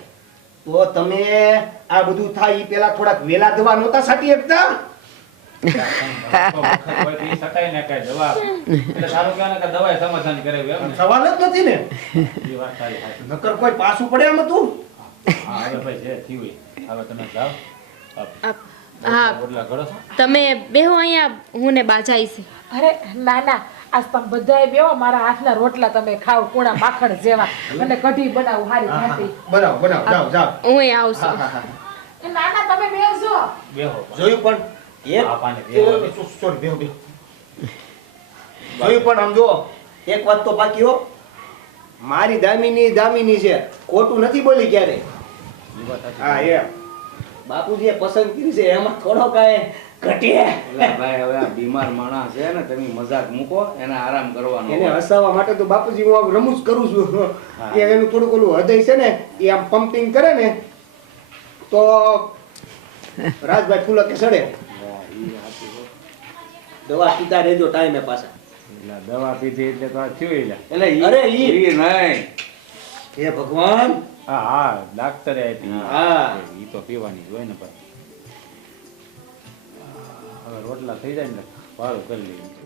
તો તમે આ બધું થાય એ પેલા થોડાક વેલા દવા નહોતા છાંટી શકતા સકાય ને કઈ દવા એટલે સારું કહેવાય ને કે દવાએ સમાધાન કરે એમ ને. સવાલ જ નથી ને એ વાત તારી સાચી. નકર કોઈ પાછું પડે એમ હતું હા હવે ભાઈ જે થયું એ. હવે તમે જાઓ હા બોટલા ઘડો છો. તમે બેહો અહીંયા હું ને બાજાઈ છે અરે ના ના આજ તમે બધાએ બેહો મારા હાથના રોટલા તમે ખાઓ કુણા માખણ જેવા અને કઢી બનાવું હારી ખાતી બનાવો જાઓ હું અહીં આવું છું ના ના તમે બેસજો બેહો જોયું પણ બાપાને બેહો. સોરી બેહો જોયું પણ આમ જો એક વાત તો બાકી હો મારી દામિની છે ખોટું નથી બોલી ક્યારે એ વાત સાચી. હા એ બાપુજીએ પસંદ કરી છે એમાં થોડો કાંઈ ઘટે એટલે ભાઈ હવે આ બીમાર માણસ છે ને તમે મજાક મૂકો એને આરામ કરવાનો એને હોય. હસાવવા માટે તો બાપુજી હું આમ રમૂજ કરું છું કે એનું થોડુંક ઓલું હૃદય છે ને એ આમ પમ્પિંગ કરે ને તો રાજભાઈ ફૂલકે સડે હા, ઈ સાચું છે. દવા પીતા રહેજો ટાઈમે પાછા એટલે દવા પીધી એટલે તો આ થયું એટલે. એટલે ઈ- અરે ઈ- ઈ નહીં હે ભગવાન હા ડાક્ટરે આપી. હા. ઈ તો પીવાની જ હોય ને ભાઈ. હવે રોટલા થઈ જાય ને વાળું કરી લઈએ.